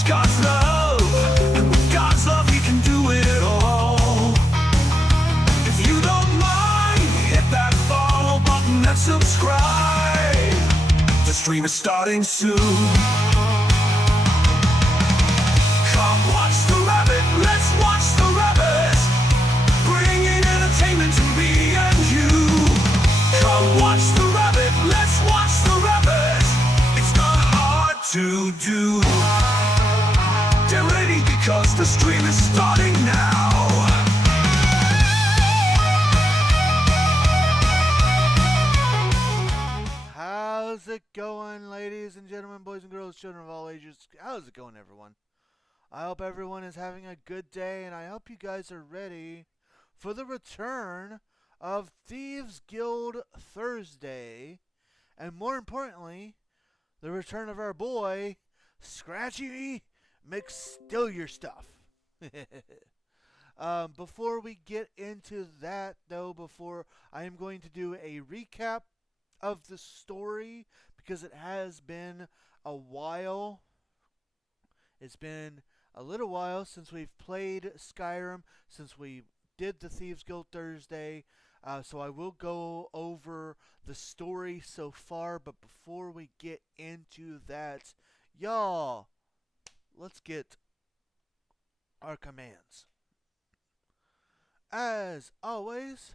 just God's love, and with God's love we can do it all. If you don't mind, hit that follow button and subscribe. The stream is starting soon. Come watch the rabbit, let's watch the rabbit, bringing entertainment to me and you. Come watch the rabbit, let's watch the rabbit, it's not hard to do. Get ready because the stream is starting now. How's it going, ladies and gentlemen, boys and girls, children of all ages? How's it going, everyone? I hope everyone is having a good day, and I hope you guys are ready for the return of Thieves Guild Thursday, and more importantly, the return of our boy, Scratchy McSteal Your Stuff. Before we get into that, though, I am going to do a recap of the story, because it has been a while. It's been a little while since we've played Skyrim, since we did the Thieves Guild Thursday, so I will go over the story so far, but before we get into that, y'all, let's get our commands. As always,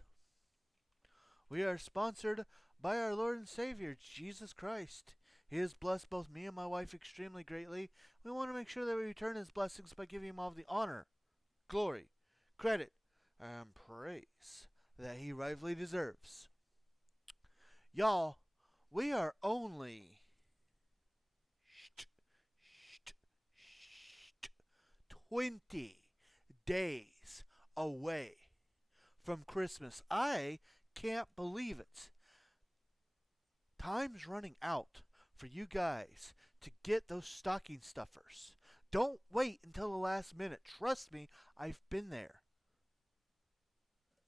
we are sponsored by our Lord and Savior, Jesus Christ. He has blessed both me and my wife extremely greatly. We want to make sure that we return His blessings by giving Him all the honor, glory, credit, and praise that He rightfully deserves. Y'all, we are only 20 days away from Christmas. I can't believe it. Time's running out for you guys to get those stocking stuffers. Don't wait until the last minute. Trust me, I've been there.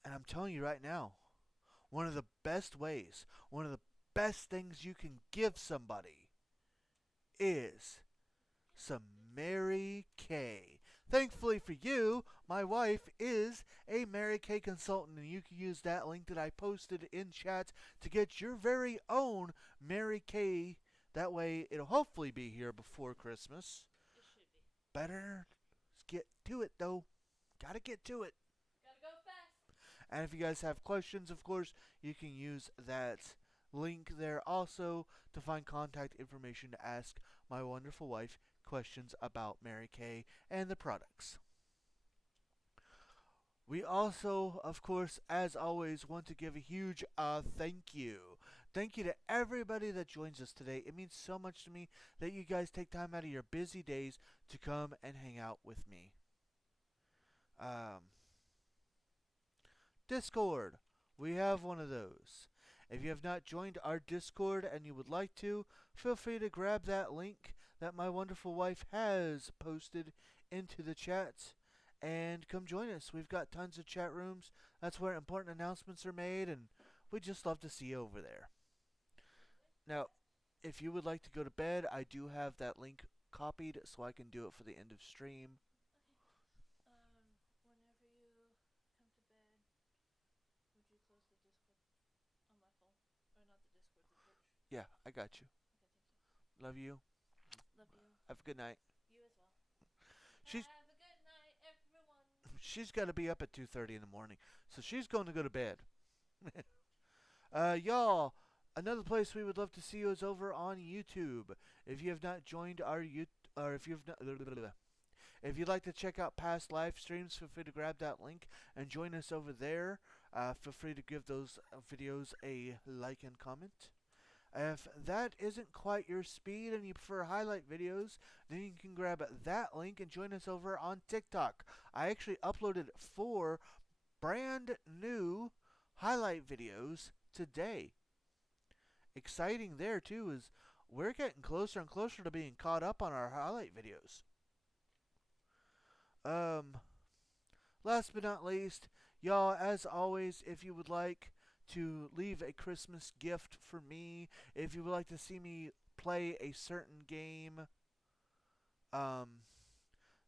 And I'm telling you right now, one of the best ways, one of the best things you can give somebody is some Mary Kay. Thankfully for you, my wife is a Mary Kay consultant, and you can use that link that I posted in chat to get your very own Mary Kay. That way, it'll hopefully be here before Christmas. It should be. Better get to it, though. Gotta get to it. Gotta go fast. And if you guys have questions, of course, you can use that link there also to find contact information to ask my wonderful wife questions about Mary Kay and the products. We also, of course, as always, want to give a huge thank you. Thank you to everybody that joins us today. It means so much to me that you guys take time out of your busy days to come and hang out with me. Discord. We have one of those. If you have not joined our Discord and you would like to, feel free to grab that link that my wonderful wife has posted into the chat and come join us. We've got tons of chat rooms. That's where important announcements are made, and we'd just love to see you over there. Now, if you would like to go to bed, I do have that link copied so I can do it for the end of stream. Whenever you come to bed, would you close the Discord on my phone? Or not the Discord, the Twitch? Yeah, I got you. Okay, thank you. Love you. Love you. Have a good night. You as well. She's Have a good night, everyone. she's got to be up at 2:30 in the morning, so she's going to go to bed. Y'all, another place we would love to see you is over on YouTube. If you have not joined our or if you've not, if you'd like to check out past live streams, feel free to grab that link and join us over there. Feel free to give those videos a like and comment. If that isn't quite your speed and you prefer highlight videos, then you can grab that link and join us over on TikTok. I actually uploaded 4 brand new highlight videos today. Exciting there too is we're getting closer and closer to being caught up on our highlight videos. Last but not least, y'all, as always, if you would like to leave a Christmas gift for me, if you would like to see me play a certain game, Um,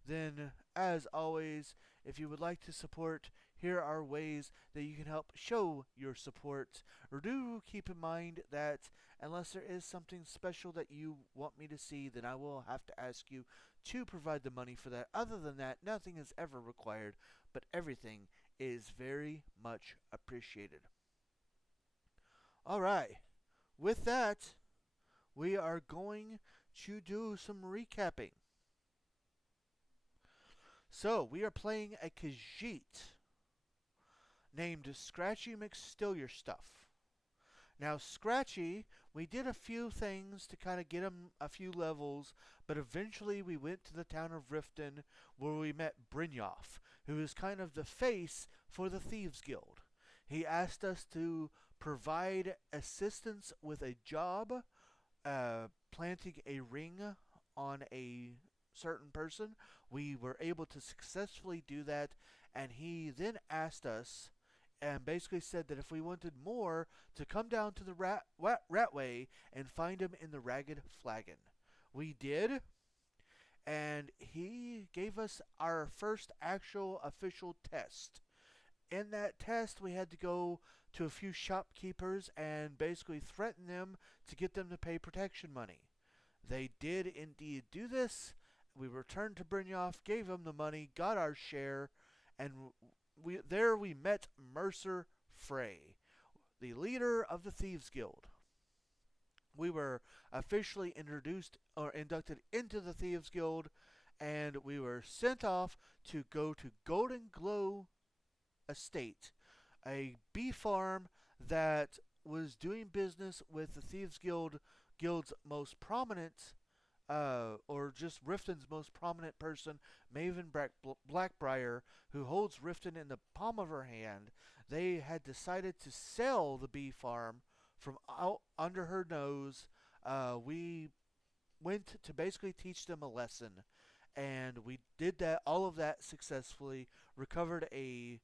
then, as always, if you would like to support, here are ways that you can help show your support. Or do keep in mind that unless there is something special that you want me to see, then I will have to ask you to provide the money for that. Other than that, nothing is ever required, but everything is very much appreciated. All right. With that, we are going to do some recapping. So, we are playing a Khajiit named Scratchy McStillyourstuff. Now, Scratchy, we did a few things to kind of get him a few levels, but eventually we went to the town of Riften where we met Brynjolf, who is kind of the face for the Thieves Guild. He asked us to provide assistance with a job, planting a ring on a certain person. We were able to successfully do that, and he then asked us and basically said that if we wanted more, to come down to the Ratway and find him in the Ragged Flagon. We did, and he gave us our first actual official test. In that test, we had to go to a few shopkeepers and basically threaten them to get them to pay protection money. They did indeed do this. We returned to Brynjolf, gave him the money, got our share, and we met Mercer Frey, the leader of the Thieves Guild. We were officially introduced or inducted into the Thieves Guild, and we were sent off to go to Golden Glow Estate, a bee farm that was doing business with the Thieves Guild's most prominent, or just Riften's most prominent person, Maven Blackbriar, who holds Riften in the palm of her hand. They had decided to sell the bee farm from out under her nose. We went to basically teach them a lesson, and we did that, all of that successfully. Recovered a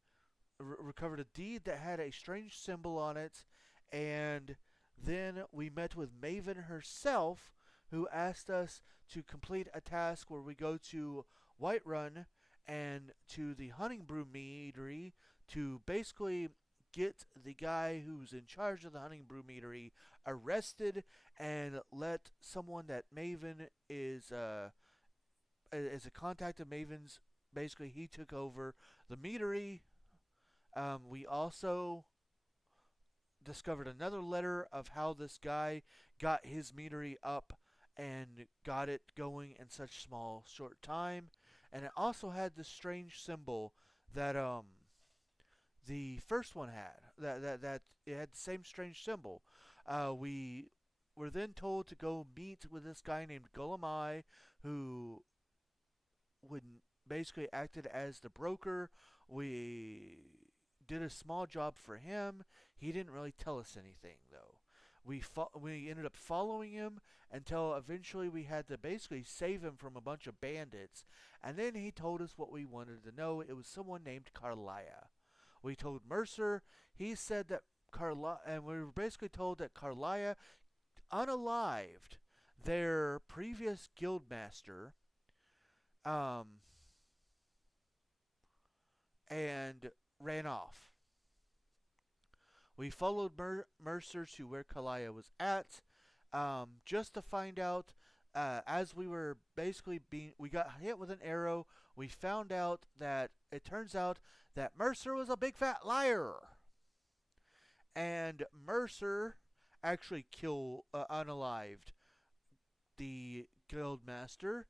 deed that had a strange symbol on it, and then we met with Maven herself, who asked us to complete a task where we go to Whiterun and to the Hunting Brew Meadery to basically get the guy who's in charge of the Hunting Brew Meadery arrested and let someone that Maven is as a contact of Maven's. Basically, he took over the meadery. We also discovered another letter of how this guy got his meadery up and got it going in such small short time, and it also had this strange symbol that the first one had. That it had the same strange symbol. We were then told to go meet with this guy named Gulamai, who would basically acted as the broker. We did a small job for him. He didn't really tell us anything though. We ended up following him until eventually we had to basically save him from a bunch of bandits. And then he told us what we wanted to know. It was someone named Carlia. We told Mercer. He said that Carlia, and we were basically told that Carlia unalived their previous guildmaster, um, and ran off. We followed Mercer to where Kalia was at, just to find out. As we were basically we got hit with an arrow. We found out that it turns out that Mercer was a big fat liar, and Mercer actually unalived the guildmaster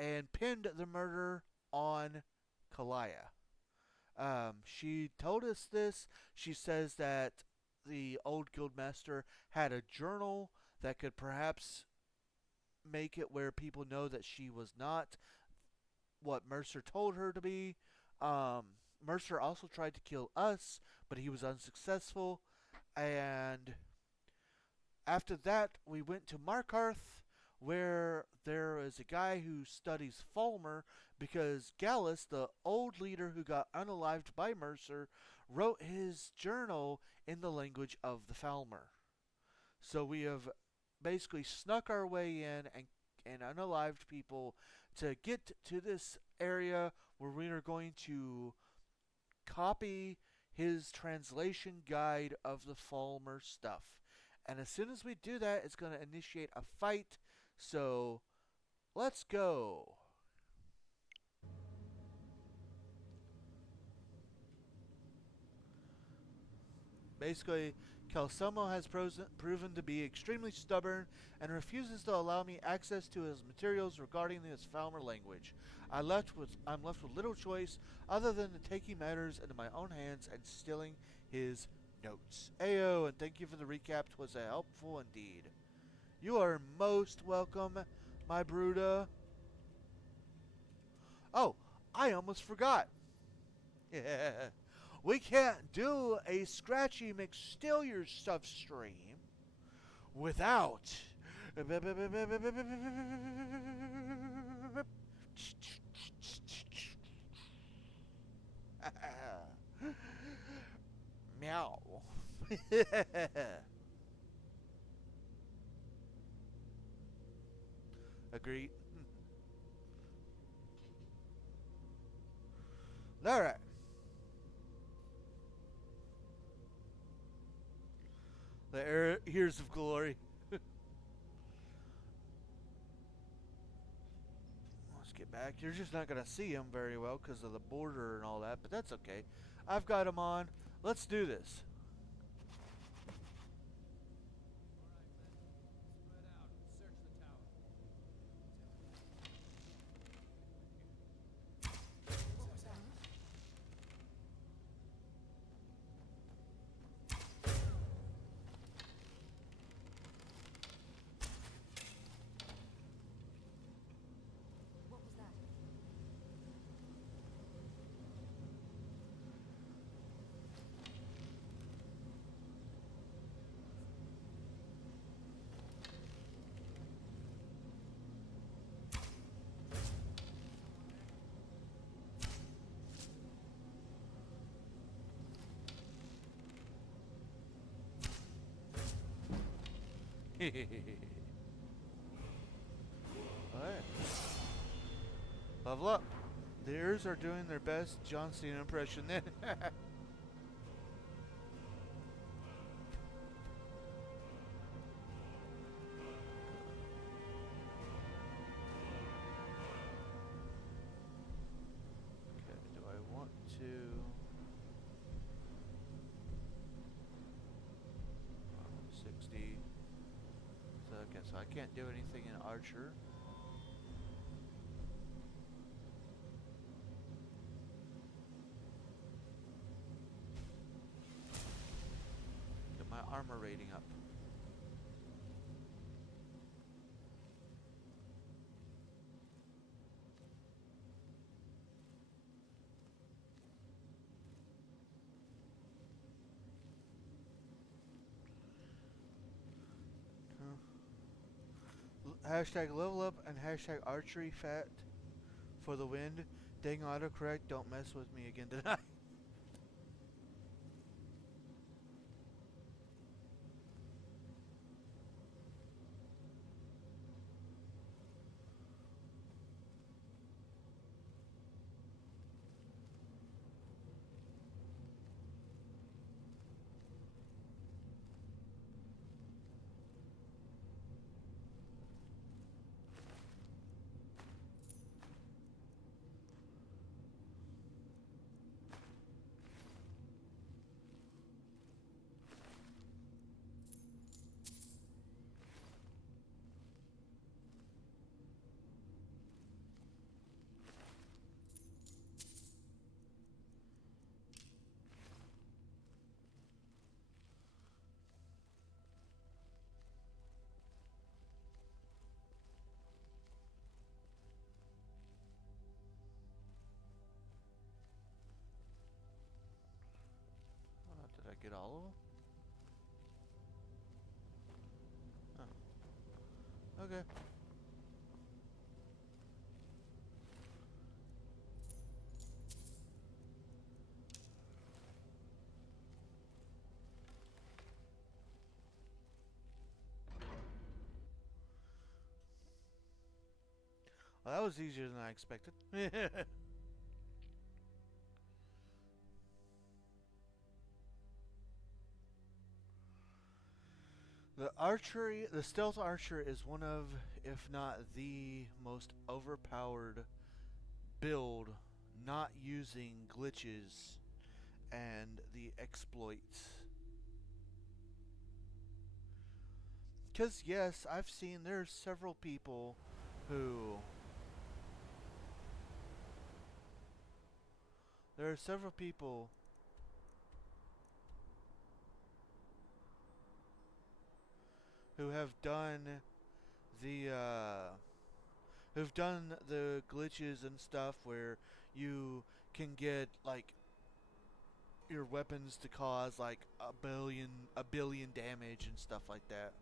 and pinned the murder on Kalia. She told us this. She says that the old guildmaster had a journal that could perhaps make it where people know that she was not what Mercer told her to be. Mercer also tried to kill us, but he was unsuccessful. And after that, we went to Markarth, where there is a guy who studies Falmer because Gallus, the old leader who got unalived by Mercer, wrote his journal in the language of the Falmer. So we have basically snuck our way in and unalived people to get to this area where we are going to copy his translation guide of the Falmer stuff. And as soon as we do that, it's going to initiate a fight. So let's go. Basically, Kelsomo has proven to be extremely stubborn and refuses to allow me access to his materials regarding his Falmer language. I'm left with little choice other than taking matters into my own hands and stealing his notes. Ayo, and thank you for the recap. 'Twas a helpful indeed. You are most welcome, my Bruda. Oh, I almost forgot. Yeah. We can't do a Scratchy McSteal Your Stuff stream without meow. Agreed. All right. The Ears of Glory. Let's get back. You're just not going to see him very well because of the border and all that, but that's okay. I've got him on. Let's do this. What was that? Alright. Level up. The Ears are doing their best John Cena impression then. Okay, do I want to... Oh, 60. So, okay, so I can't do anything in Archer. Get my armor rating up. Hashtag level up and hashtag archery fat for the win. Dang autocorrect, don't mess with me again tonight. Did I get all of them? Oh. Okay. Well, that was easier than I expected. The stealth archer is one of, if not the most overpowered build, not using glitches and the exploits. Because, yes, I've seen there's several people who. There are several people who have done the who've done the glitches and stuff where you can get like your weapons to cause like a billion damage and stuff like that.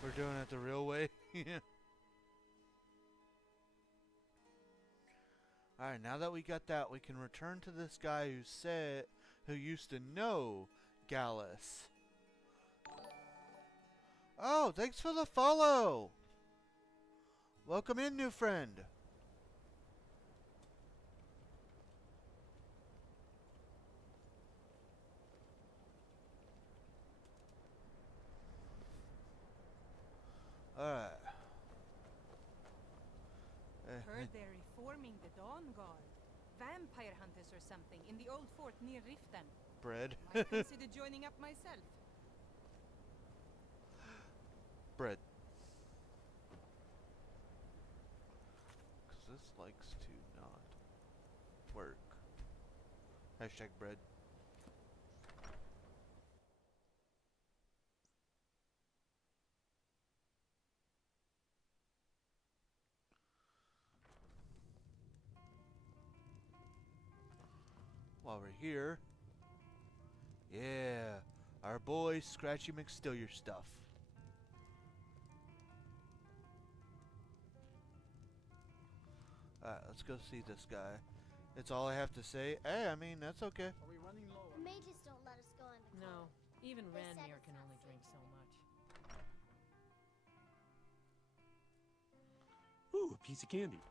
We're doing it the real way. Alright, now that we got that, we can return to this guy who used to know Gallus. Oh, thanks for the follow! Welcome in, new friend. Alright. Heard they're reforming the Dawn Guard. Vampire hunters or something in the old fort near Riften. Bread. Might consider joining up myself. Bread. Because this likes to not work. Hashtag bread. While we're here, yeah, our boy Scratchy McStillier stuff. Alright, let's go see this guy. It's all I have to say. Hey, I mean, that's okay. Are we running low? The mages don't let us go in the No, even They said Ranmir it's can not only drink safe. so much. Ooh, a piece of candy.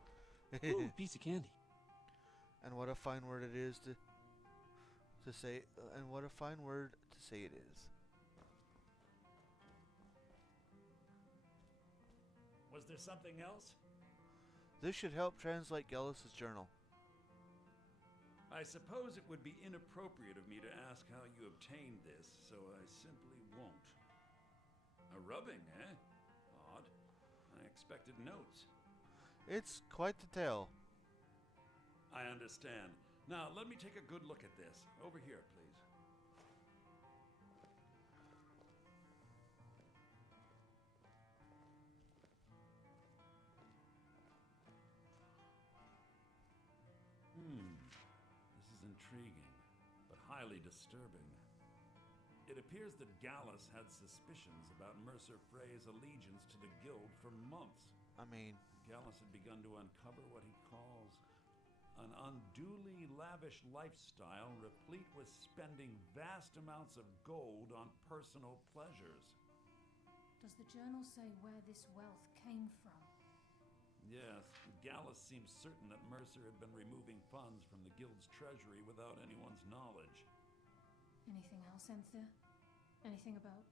Ooh, a piece of candy. And what a fine word it is to say, and what a fine word to say it is. Was there something else? This should help translate Gellus's journal. I suppose it would be inappropriate of me to ask how you obtained this, so I simply won't. A rubbing, eh? Odd. I expected notes. It's quite the tale. I understand. Now, let me take a good look at this. Over here, please. This is intriguing, but highly disturbing. It appears that Gallus had suspicions about Mercer Frey's allegiance to the Guild for months. I mean, Gallus had begun to uncover what he calls an unduly lavish lifestyle replete with spending vast amounts of gold on personal pleasures. Does the journal say where this wealth came from? Yes, Gallus seems certain that Mercer had been removing funds from the Guild's treasury without anyone's knowledge. Anything else, Enthir? Anything about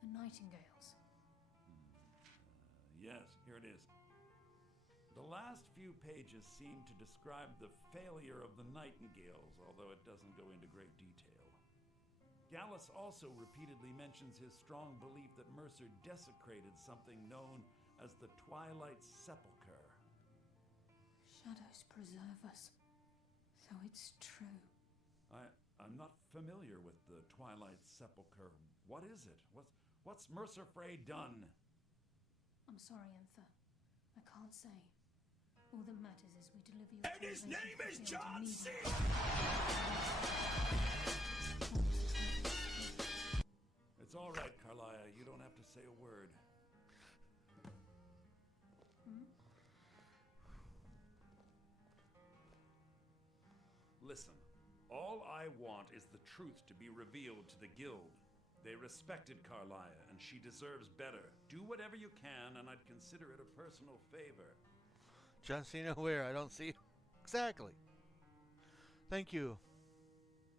the Nightingales? Yes, here it is. The last few pages seem to describe the failure of the Nightingales, although it doesn't go into great detail. Gallus also repeatedly mentions his strong belief that Mercer desecrated something known as the Twilight Sepulchre. Shadows preserve us. So it's true. I'm not familiar with the Twilight Sepulchre. What is it? What's Mercer Frey done? I'm sorry, Anther. I can't say. All that matters is we deliver your And his translation name is to John Guild C. immediately. It's all right, Carlia. You don't have to say a word. Listen, all I want is the truth to be revealed to the Guild. They respected Carlia, and she deserves better. Do whatever you can, and I'd consider it a personal favor. John Cena, where? I don't see. Exactly. Thank you.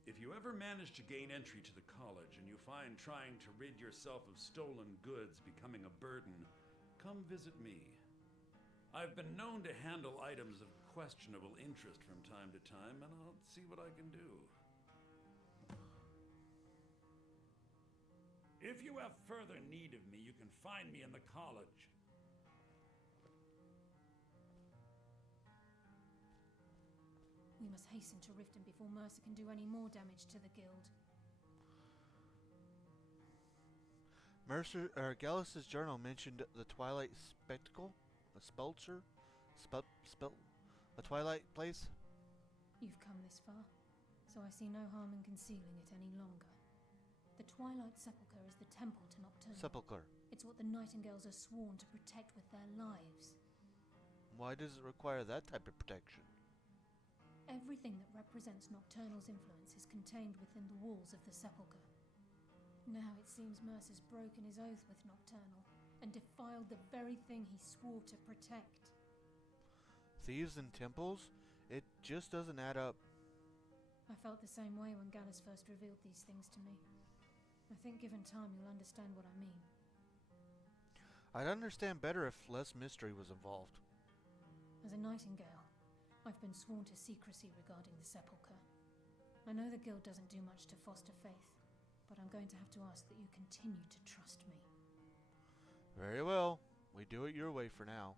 If you ever manage to gain entry to the college and you find trying to rid yourself of stolen goods becoming a burden, come visit me. I've been known to handle items of questionable interest from time to time, and I'll see what I can do. If you have further need of me, you can find me in the college. We must hasten to Riften before Mercer can do any more damage to the Guild. Gallus's journal mentioned the Twilight Spectacle, a spelter, a Twilight place. You've come this far, so I see no harm in concealing it any longer. The Twilight Sepulchre is the temple to Nocturnal. Sepulchre. It's what the Nightingales are sworn to protect with their lives. Why does it require that type of protection? Everything that represents Nocturnal's influence is contained within the walls of the Sepulchre. Now it seems Mercer's broken his oath with Nocturnal and defiled the very thing he swore to protect. Thieves and temples? It just doesn't add up. I felt the same way when Gallus first revealed these things to me. I think given time you'll understand what I mean. I'd understand better if less mystery was involved. As a Nightingale, I've been sworn to secrecy regarding the Sepulchre. I know the Guild doesn't do much to foster faith, but I'm going to have to ask that you continue to trust me. Very well. We do it your way for now.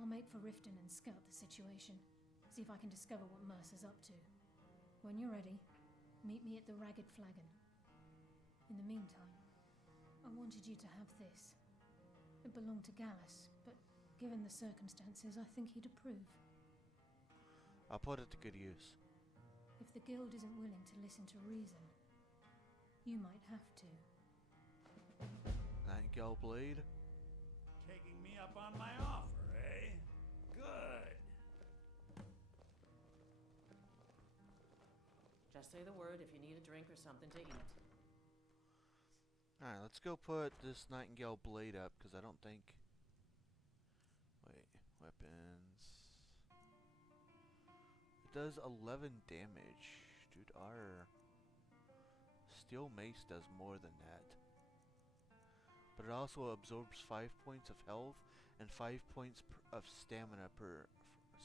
I'll make for Riften and scout the situation, see if I can discover what Mercer's up to. When you're ready, meet me at the Ragged Flagon. In the meantime, I wanted you to have this. It belonged to Gallus, but given the circumstances, I think he'd approve. I'll put it to good use. If the Guild isn't willing to listen to reason, you might have to. Nightingale blade. Taking me up on my offer, eh? Good. Just say the word if you need a drink or something to eat. Alright, let's go put this Nightingale blade up, because I don't think... Wait, weapons... It does 11 damage. Dude, our steel mace does more than that. But it also absorbs 5 points of health and 5 points of stamina per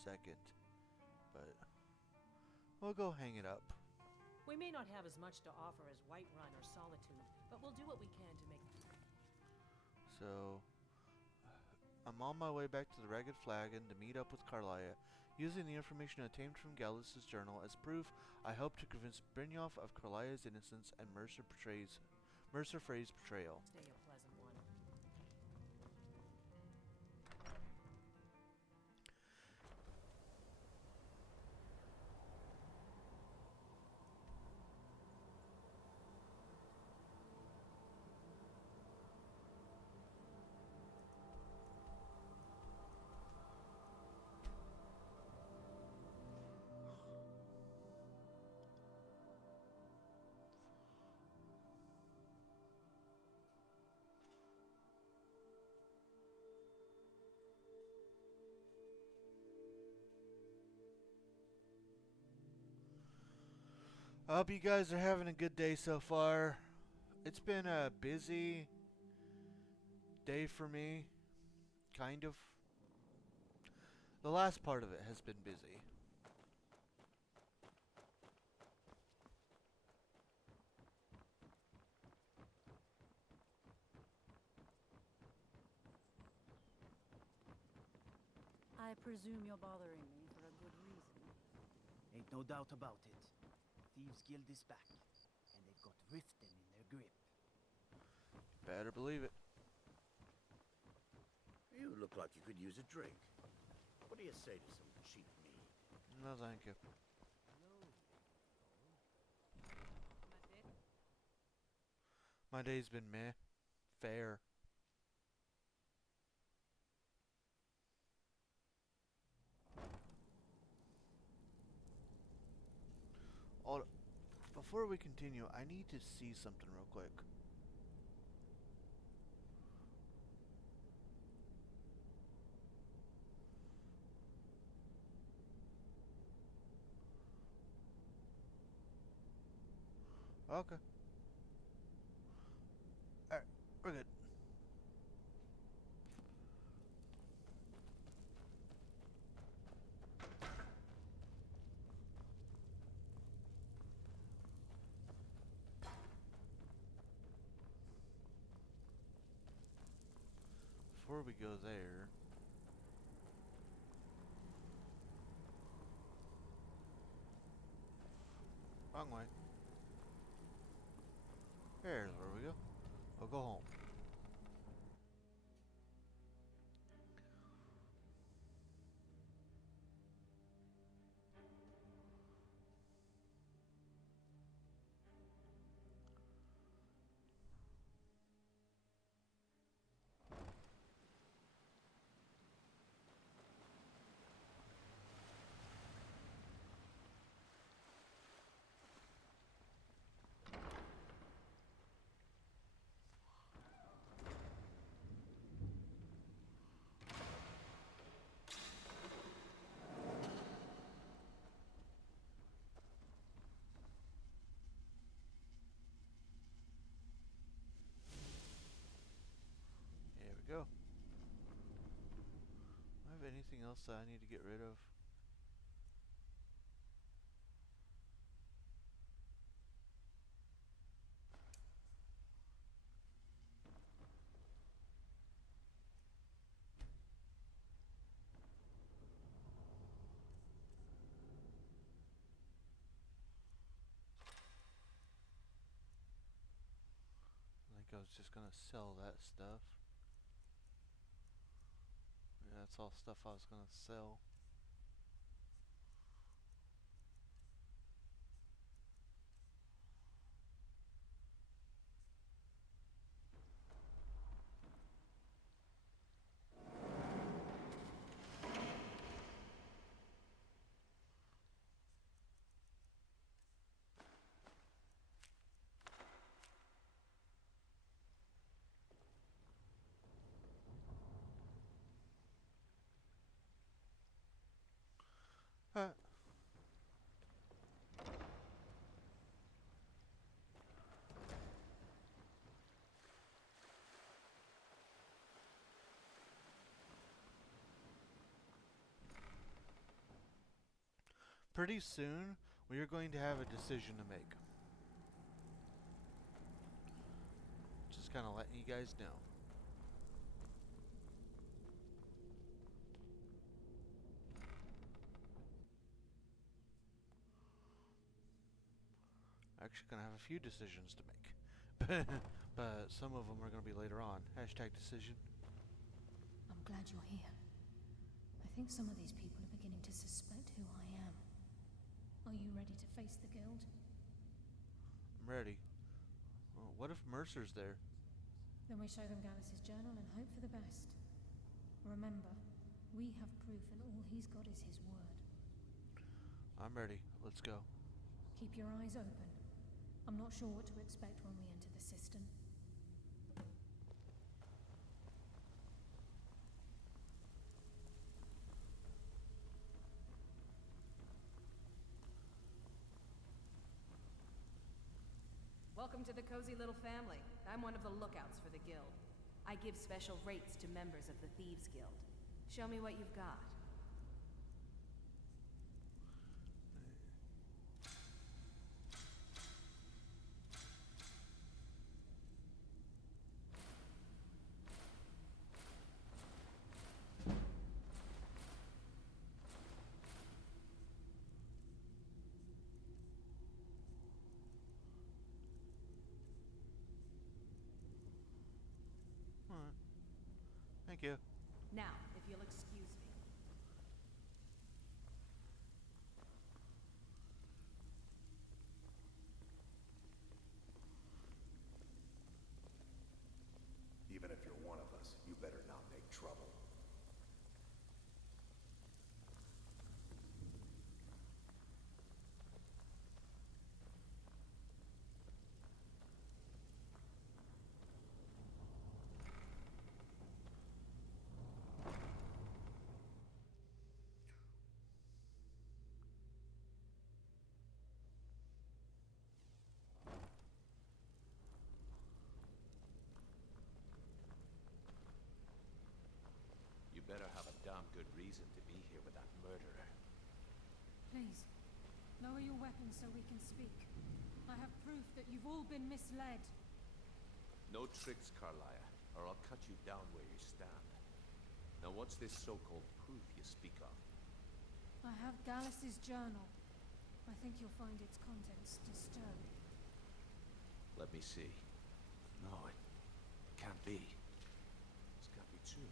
second. But we'll go hang it up. We may not have as much to offer as Whiterun or Solitude, but we'll do what we can to make... So, I'm on my way back to the Ragged Flagon to meet up with Carlia. Using the information obtained from Gallus's journal as proof, I hope to convince Brynjolf of Carlia's innocence and Mercer Frey's betrayal. Stay a pleasant one. I hope you guys are having a good day so far. It's been a busy day for me, kind of. The last part of it has been busy. Presume you're bothering me for a good reason. Ain't no doubt about it. Thieves Guild is back, and they've got Riften in their grip. Better believe it. You look like you could use a drink. What do you say to some cheap mead? No, thank you. My day's been meh. Fair. Hold up. Before we continue, I need to see something real quick. Okay. Alright, we're good. Before we go there, wrong way. There's where we go. We'll go home. There we go. Do I have anything else that I need to get rid of? I think I was just gonna sell that stuff. Yeah, that's all stuff I was gonna sell. Pretty soon, we are going to have a decision to make. Just kind of letting you guys know. Actually, gonna have a few decisions to make, but some of them are gonna be later on. Hashtag decision. I'm glad you're here. I think some of these people are beginning to suspect who I am. Are you ready to face the guild? I'm ready. Well, what if Mercer's there? Then we show them Gallus's journal and hope for the best. Remember, we have proof and all he's got is his word. I'm ready. Let's go. Keep your eyes open. I'm not sure what to expect when we enter the system. Welcome to the cozy little family. I'm one of the lookouts for the guild. I give special rates to members of the Thieves Guild. Show me what you've got. Thank you. Now, if you'll excuse me. Even if you're one of us, you better not make trouble. You better have a damn good reason to be here with that murderer. Please, lower your weapons so we can speak. I have proof that you've all been misled. No tricks, Carlia, or I'll cut you down where you stand. Now what's this so-called proof you speak of? I have Gallus's journal. I think you'll find its contents disturbing. Let me see. No, it can't be. This can't be true.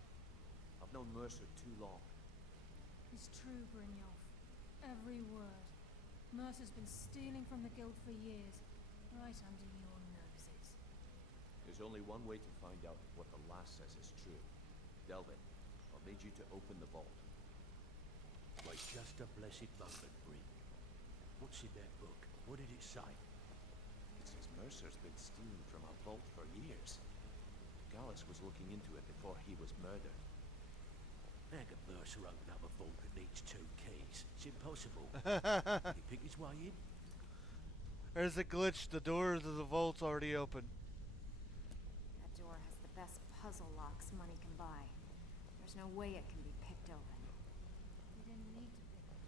I've known Mercer too long. It's true, Brynjolf. Every word. Mercer's been stealing from the guild for years, right under your noses. There's only one way to find out if what the lass says is true. Delvin, I'll need you to open the vault. Wait just a blessed moment, Bryn. What's in that book? What did it say? It says Mercer's been stealing from our vault for years. Gallus was looking into it before he was murdered. How can Mercer open up a vault that needs 2 keys? It's impossible. Can he pick his way in? There's a glitch. The door to the vault's already open. That door has the best puzzle locks money can buy. There's no way it can be picked open. You didn't need to pick it up.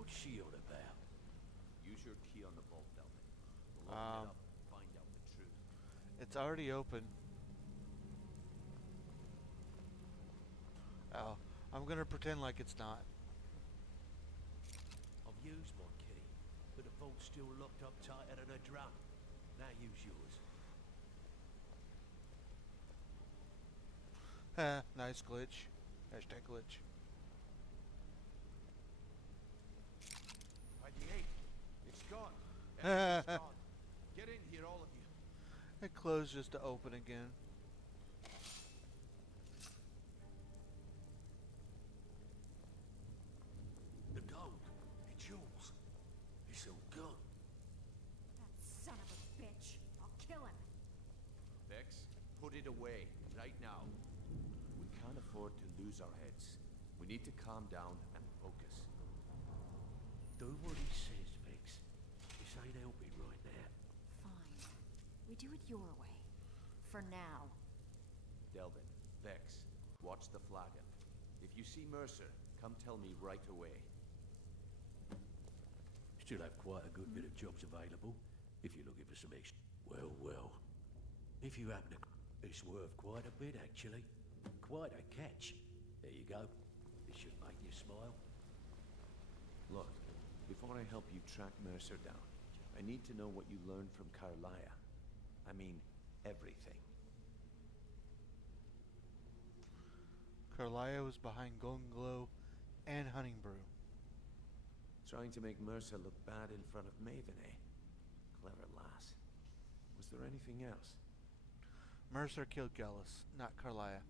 What's she on about? Use your key on the vault, Delvin. We'll open it up and find out the truth. It's already open. Oh, I'm gonna pretend like it's not. I've used my key, but the vault's still locked up tighter than a drum. Now use yours. Nice glitch. Hashtag glitch. 28. It's gone. Everything's gone. Get in here, all of you. It closed just to open again. The gold. It's yours. It's all gone. That son of a bitch. I'll kill him. Vex, put it away, right now. We can't afford to lose our heads. We need to calm down and focus. Do what he says, Vex. This ain't helping right now. Fine. We do it your way. For now. Delvin, Vex, watch the flagon. If you see Mercer, come tell me right away. Still have quite a good bit of jobs available, if you're looking for some extra. Well, well. If you happen to... It's worth quite a bit, actually. Quite a catch. There you go. It should make you smile. Look, before I help you track Mercer down, I need to know what you learned from Carlia. I mean, everything. Carlia was behind Golden Glow and Hunting Brew. Trying to make Mercer look bad in front of Maven, eh? Clever lass. Was there anything else? Mercer killed Gallus, not Carlia.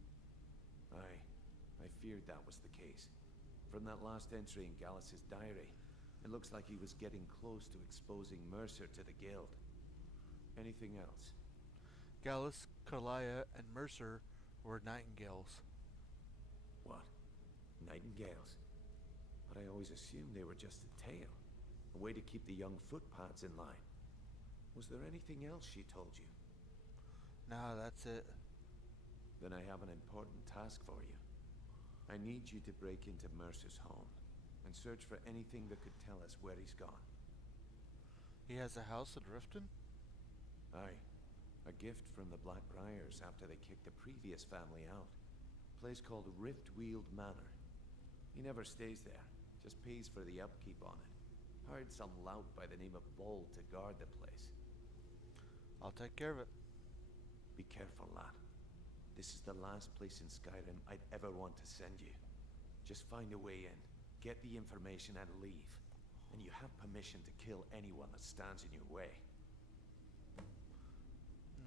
Aye, I feared that was the case. From that last entry in Gallus's diary, it looks like he was getting close to exposing Mercer to the guild. Anything else? Gallus, Carlia, and Mercer were nightingales. What? Nightingales? But I always assumed they were just a tale. A way to keep the young footpads in line. Was there anything else she told you? No, that's it. Then I have an important task for you. I need you to break into Mercer's home and search for anything that could tell us where he's gone. He has a house at Riften? Aye. A gift from the Blackbriars after they kicked the previous family out. A place called Riftweald Manor. He never stays there, just pays for the upkeep on it. Hired some lout by the name of Bold to guard the place. I'll take care of it. Be careful, lad. This is the last place in Skyrim I'd ever want to send you. Just find a way in, get the information and leave. And you have permission to kill anyone that stands in your way.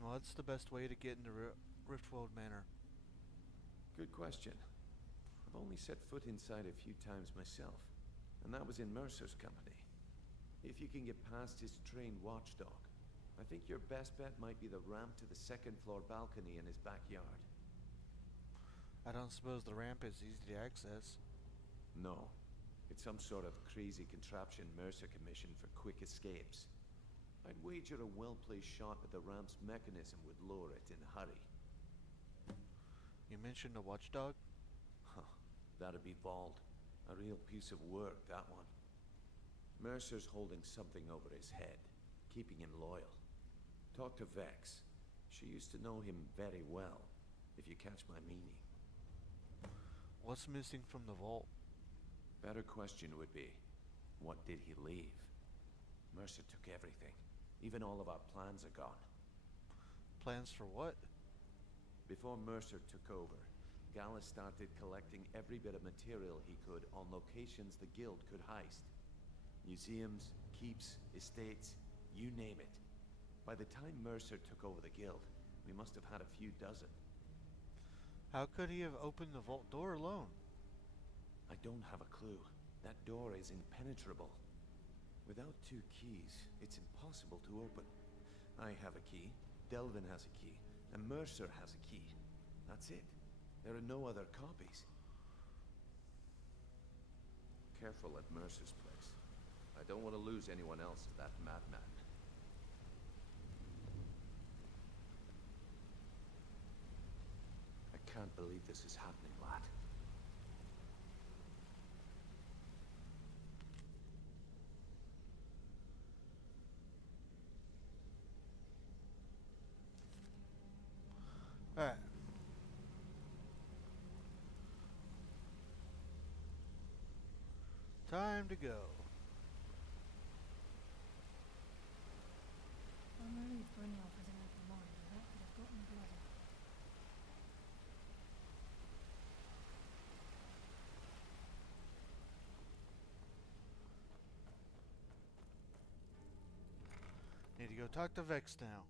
What's the best way to get into Riftwold Manor? Good question. I've only set foot inside a few times myself, and that was in Mercer's company. If you can get past his trained watchdog, I think your best bet might be the ramp to the second-floor balcony in his backyard. I don't suppose the ramp is easy to access. No. It's some sort of crazy contraption Mercer commissioned for quick escapes. I'd wager a well-placed shot at the ramp's mechanism would lower it in a hurry. You mentioned a watchdog? Huh. That'd be Vald. A real piece of work, that one. Mercer's holding something over his head, keeping him loyal. Talk to Vex. She used to know him very well, if you catch my meaning. What's missing from the vault? Better question would be, what did he leave? Mercer took everything. Even all of our plans are gone. Plans for what? Before Mercer took over, Gallus started collecting every bit of material he could on locations the Guild could heist. Museums, keeps, estates, you name it. By the time Mercer took over the Guild, we must have had a few dozen. How could he have opened the vault door alone? I don't have a clue. That door is impenetrable. Without 2 keys, it's impossible to open. I have a key, Delvin has a key, and Mercer has a key. That's it. There are no other copies. Careful at Mercer's place. I don't want to lose anyone else to that madman. I can't believe this is happening, lad. Alright. Time to go. I'm relieved Brynjolf has an open mind, or that could have gotten bloody. Need to go talk to Vex now.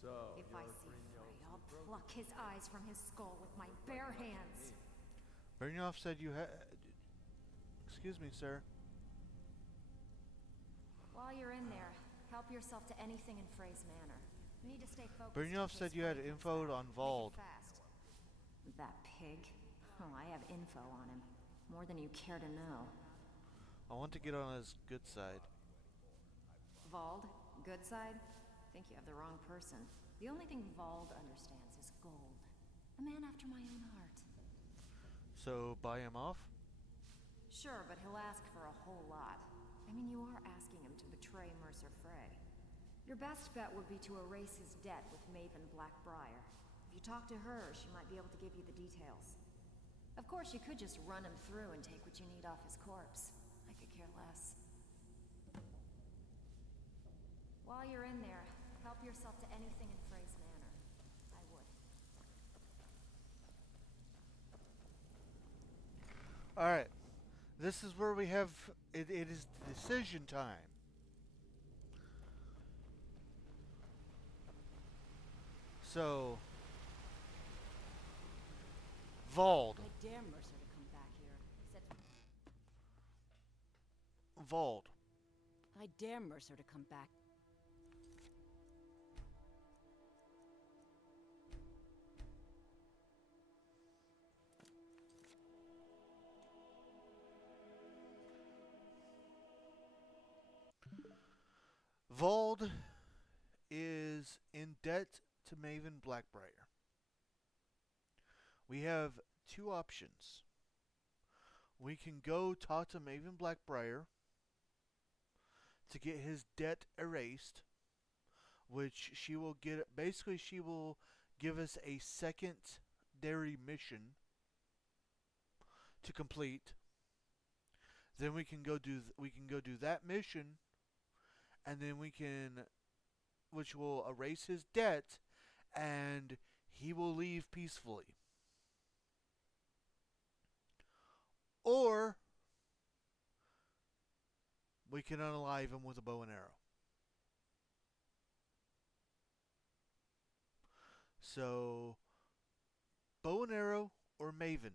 So, If I see Frey, I'll pluck his eyes from his skull with my bare hands. Brynjolf said you had... Excuse me, sir. While you're in there, help yourself to anything in Frey's manor. We need to stay focused. Brynjolf said you had info on Vald. Fast. That pig. Oh, I have info on him. More than you care to know. I want to get on his good side. Vald? Good side? Think you have the wrong person. The only thing Vald understands is gold. A man after my own heart. So, buy him off? Sure, but he'll ask for a whole lot. I mean, you are asking him to betray Mercer Frey. Your best bet would be to erase his debt with Maven Blackbriar. If you talk to her, she might be able to give you the details. Of course, you could just run him through and take what you need off his corpse. I could care less. While you're in there, help yourself to anything in Frey's manor. I would. Alright. This is where we have... It is decision time. So... Vald. I dare Mercer to come back here. Vald. I dare Mercer to come back. Vald is in debt to Maven Blackbriar. We have 2 options. We can go talk to Maven Blackbriar to get his debt erased, which she will get. Basically, she will give us a secondary mission to complete. Then we can go do that mission, and then which will erase his debt, and he will leave peacefully. Or we can unalive him with a bow and arrow. So, bow and arrow or Maven?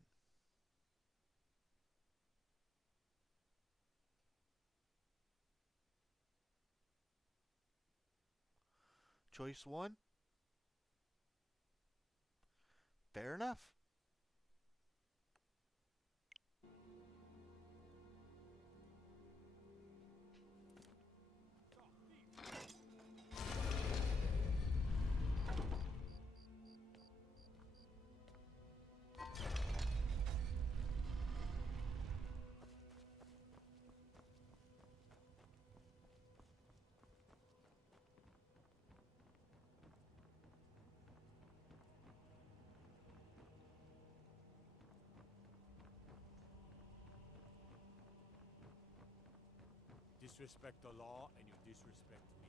Choice one? Fair enough. Disrespect the law, and you disrespect me.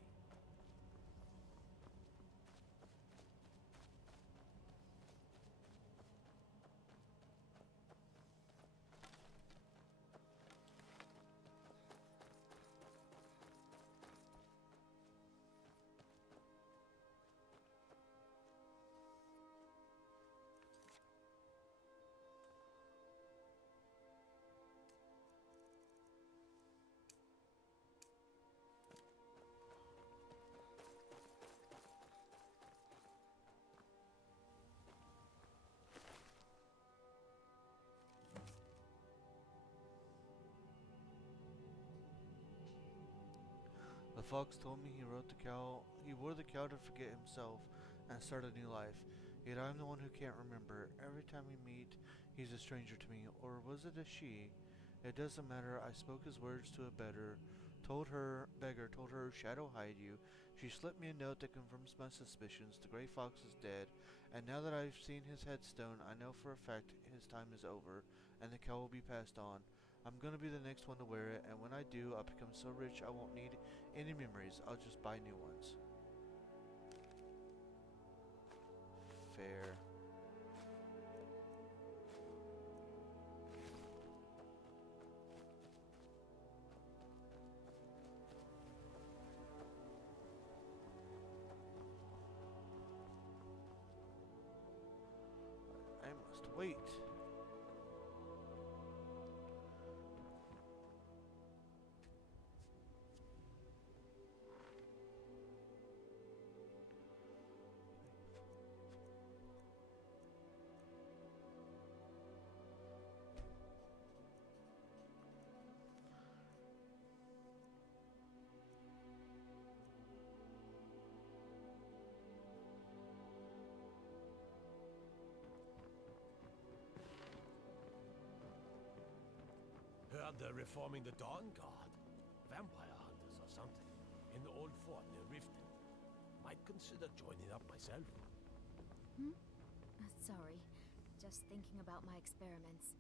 The fox told me he wore the cow to forget himself and start a new life. Yet I'm the one who can't remember. Every time we meet, he's a stranger to me. Or was it a she? It doesn't matter. I spoke his words to a beggar. Told her, shadow hide you. She slipped me a note that confirms my suspicions. The gray fox is dead. And now that I've seen his headstone, I know for a fact his time is over, and the cow will be passed on. I'm gonna be the next one to wear it, and when I do, I'll become so rich I won't need any memories. I'll just buy new ones. Fair. I must wait. Heard they're reforming the Dawn Guard. Vampire hunters or something. In the old fort near Riften. Might consider joining up myself. Sorry. Just thinking about my experiments.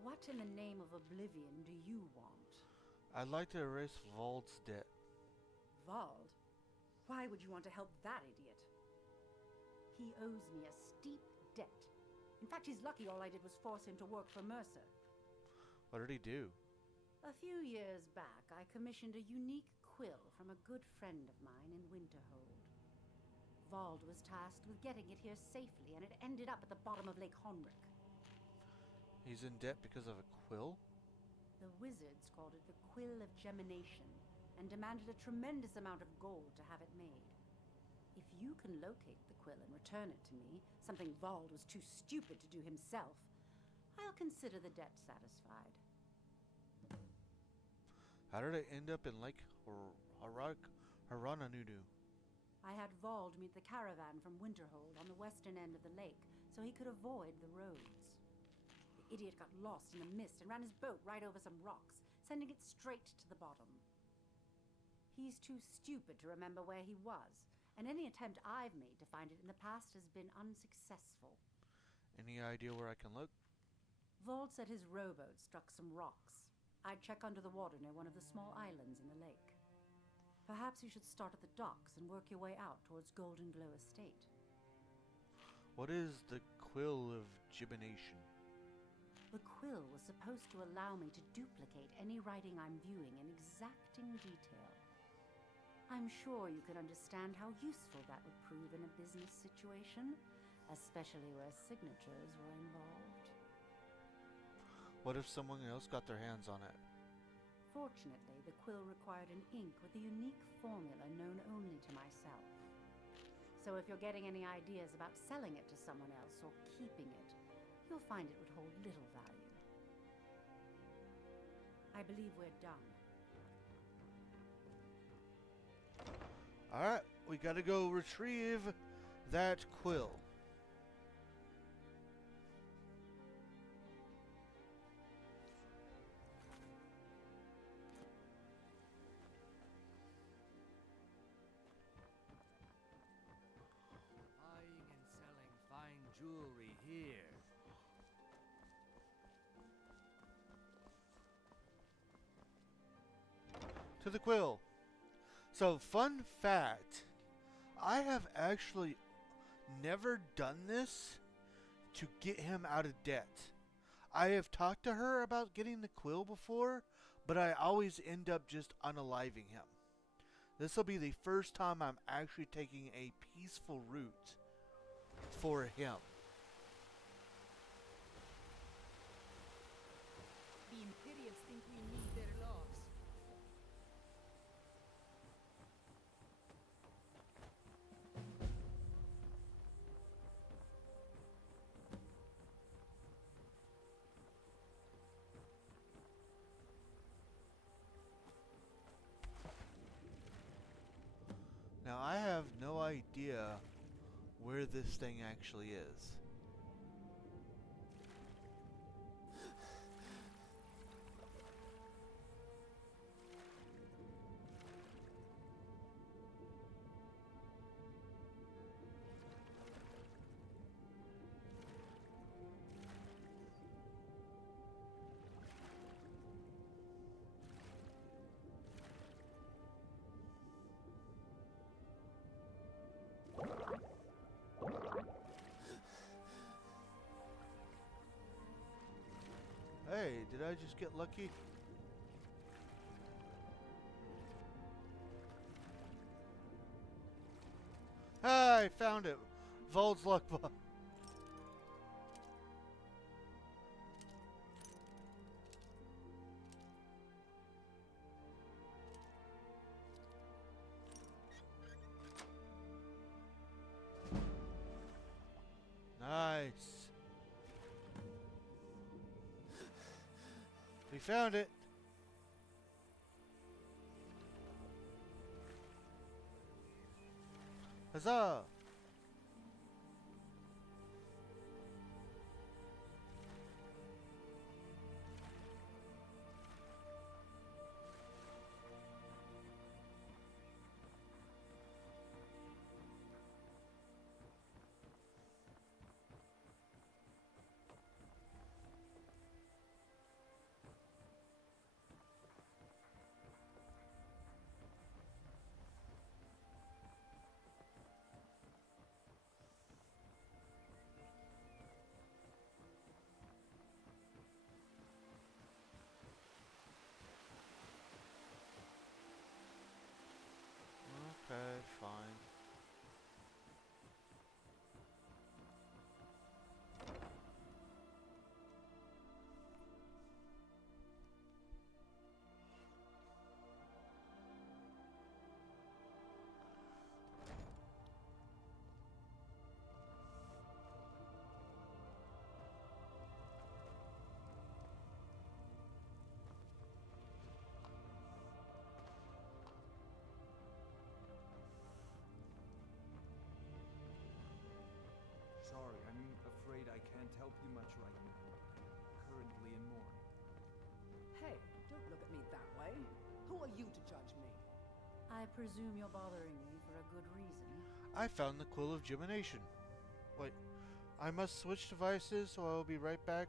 What in the name of oblivion do you want? I'd like to erase Vald's debt. Vald? Why would you want to help that idiot? He owes me a steep debt. In fact, he's lucky all I did was force him to work for Mercer. What did he do? A few years back, I commissioned a unique quill from a good friend of mine in Winterhold. Vald was tasked with getting it here safely, and it ended up at the bottom of Lake Honrick. He's in debt because of a quill? The wizards called it the Quill of Gemination, and demanded a tremendous amount of gold to have it made. If you can locate the quill and return it to me, something Vald was too stupid to do himself, I'll consider the debt satisfied. How did it end up in Lake Haranudu? I had Vald meet the caravan from Winterhold on the western end of the lake, so so he could avoid the roads. The idiot got lost in the mist and ran his boat right over some rocks, sending it straight to the bottom. He's too stupid to remember where he was, and any attempt I've made to find it in the past has been unsuccessful. Any idea where I can look? Vold said his rowboat struck some rocks. I'd check under the water near one of the small islands in the lake. Perhaps you should start at the docks and work your way out towards Golden Glow Estate. What is the Quill of Gibbonation? The quill was supposed to allow me to duplicate any writing I'm viewing in exacting detail. I'm sure you can understand how useful that would prove in a business situation, especially where signatures were involved. What if someone else got their hands on it? Fortunately, the quill required an ink with a unique formula known only to myself. So if you're getting any ideas about selling it to someone else or keeping it, you'll find it would hold little value. I believe we're done. Alright, we gotta go retrieve that quill. Buying and selling fine jewelry here. To the quill. So, fun fact, I have actually never done this to get him out of debt. I have talked to her about getting the quill before, but I always end up just unaliving him. This will be the first time I'm actually taking a peaceful route for him. The Imperials think we need their laws. Now, I have no idea where this thing actually is. Hey, did I just get lucky? Ah, I found it. Vold's luck book. Nice. We found it. Huzzah! help you much right now. Currently in mourning. Hey, don't look at me that way. Who are you to judge me? I presume you're bothering me for a good reason. I found the quill of gemination. Wait, I must switch devices, so I will be right back.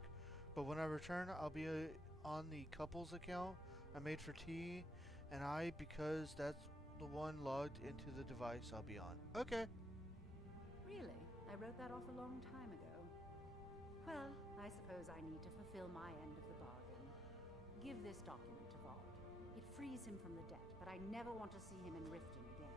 But when I return, I'll be on the couples account I made for T and I, because that's the one logged into the device I'll be on. Okay. Really? I wrote that off a long time ago. Well, I suppose I need to fulfill my end of the bargain. Give this document to Vaught. It frees him from the debt, but I never want to see him in Riften again.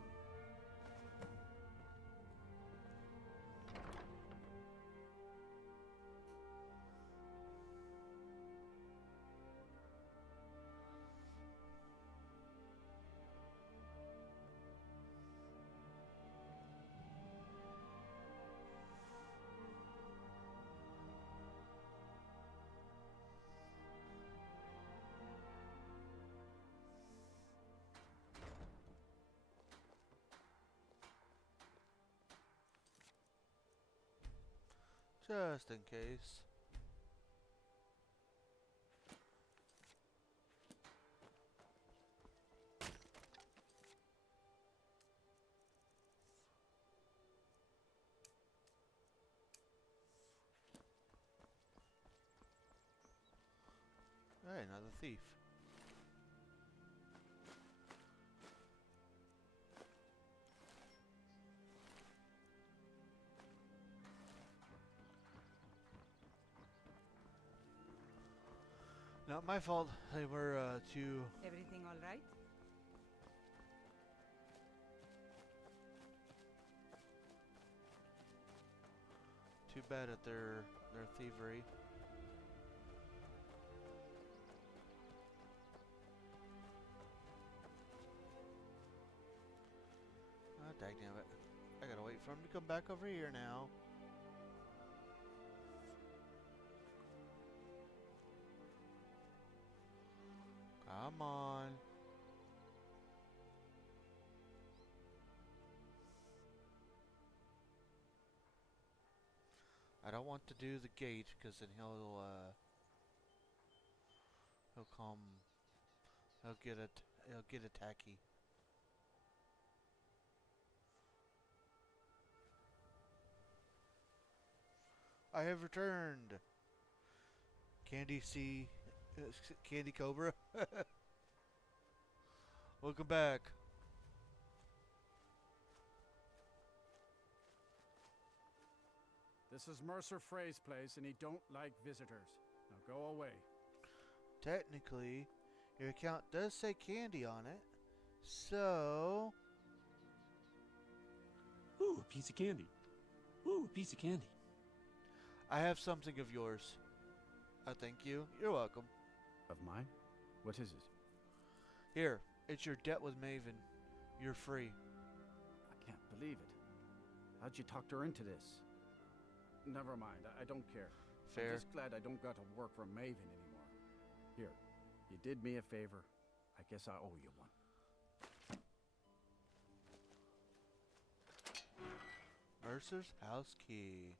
Just in case. Hey, another thief. Not my fault. They were too. Everything all right? Too bad at their thievery. Oh, dagnabbit. I gotta wait for him to come back over here now. Come on. I don't want to do the gate because then he'll come. He'll get attacky. I have returned. Candy C, Candy Cobra. Welcome back. This is Mercer Frey's place, and he don't like visitors. Now go away. Technically, your account does say candy on it, so... Ooh, a piece of candy. Ooh, a piece of candy. I have something of yours. Thank you. You're welcome. Of mine? What is it? Here, it's your debt with Maven. You're free. I can't believe it. How'd you talk her into this? Never mind, I don't care. Fair. I'm just glad I don't got to work for Maven anymore. Here, you did me a favor. I guess I owe you one. Mercer's house key.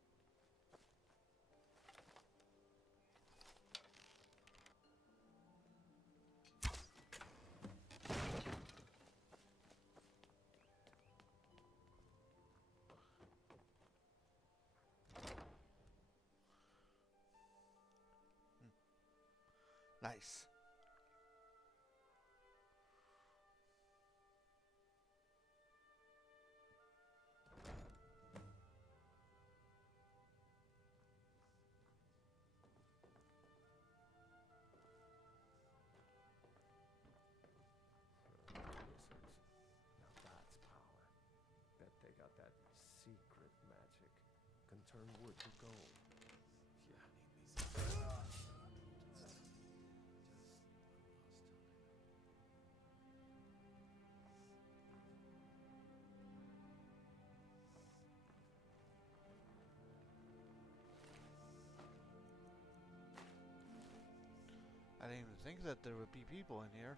Nice. Now that's power. Bet they got that secret magic. Can turn wood to gold. Yeah, I need these. I didn't even think that there would be people in here.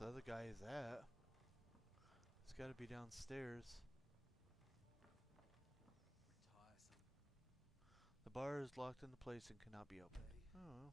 the other guy is at. It's gotta be downstairs. Tiresome. The bar is locked into place and cannot be opened. Oh.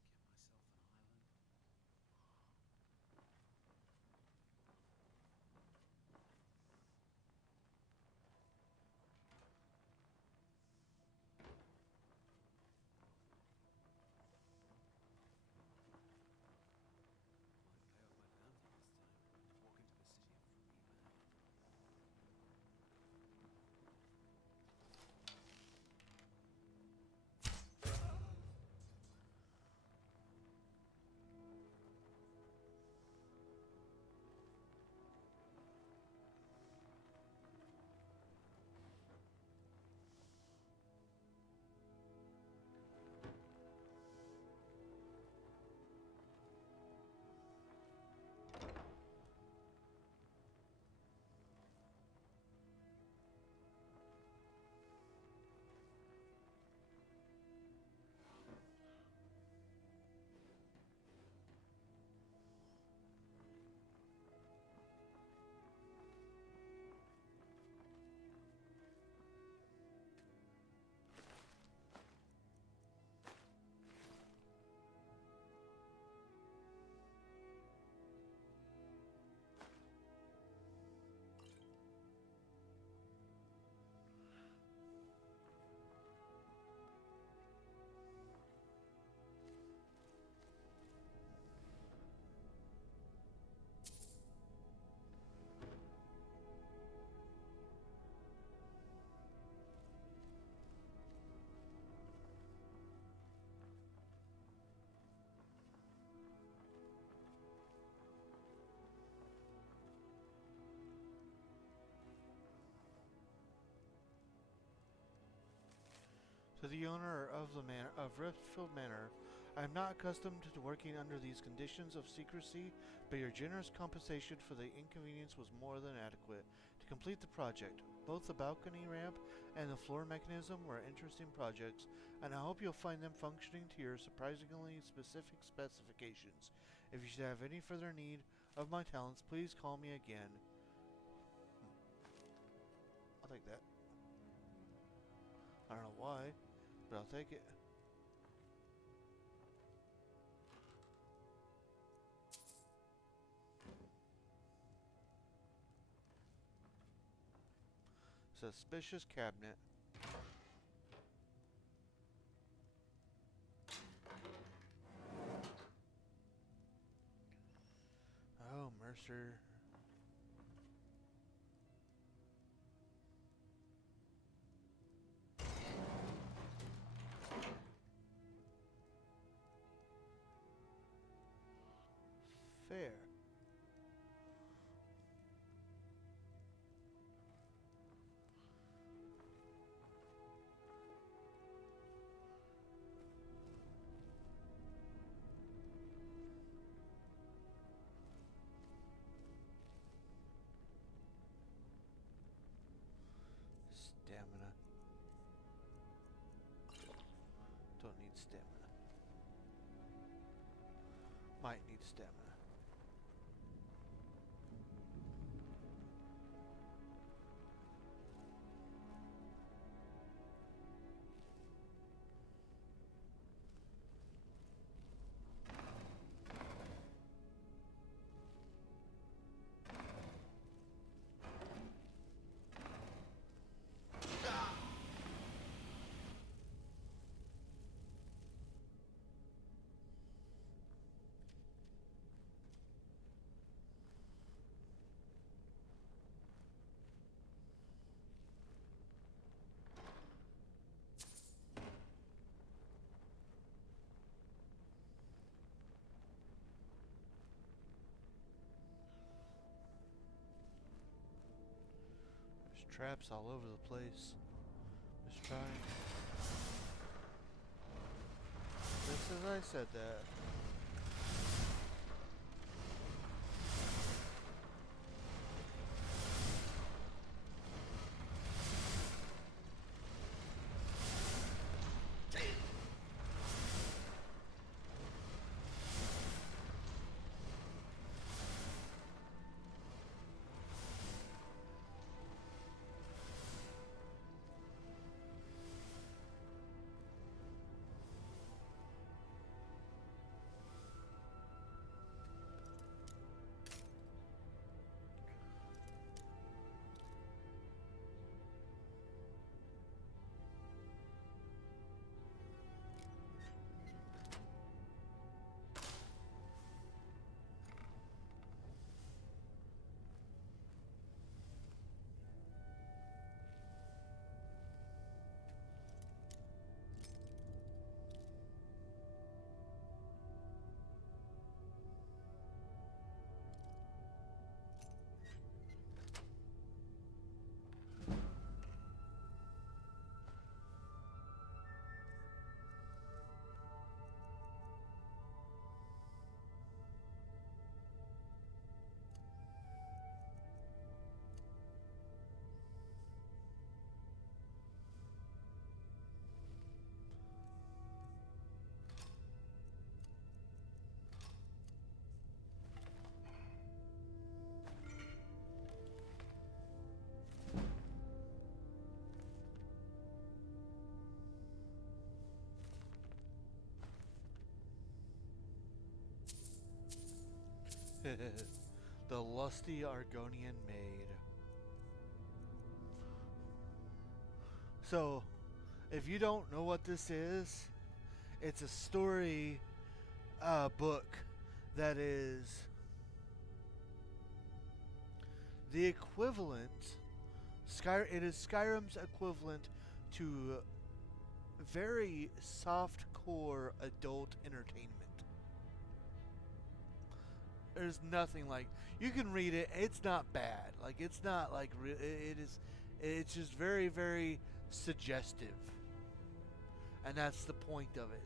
To the owner of the Riftfield Manor, I am not accustomed to working under these conditions of secrecy, but your generous compensation for the inconvenience was more than adequate. To complete the project, both the balcony ramp and the floor mechanism were interesting projects, and I hope you'll find them functioning to your surprisingly specific specifications. If you should have any further need of my talents, please call me again. I'll take that. I don't know why, but I'll take it. Suspicious cabinet. Oh, Mercer. Fair. Stamina. Don't need stamina. Might need stamina. There's traps all over the place. Just trying. Just as I said that. The lusty Argonian maid. So, if you don't know what this is, it's a story book that is the equivalent. It is Skyrim's equivalent to very soft-core adult entertainment. There's nothing like, you can read it. It's not bad. Like, it's not like it is. It's just very, very suggestive, and that's the point of it.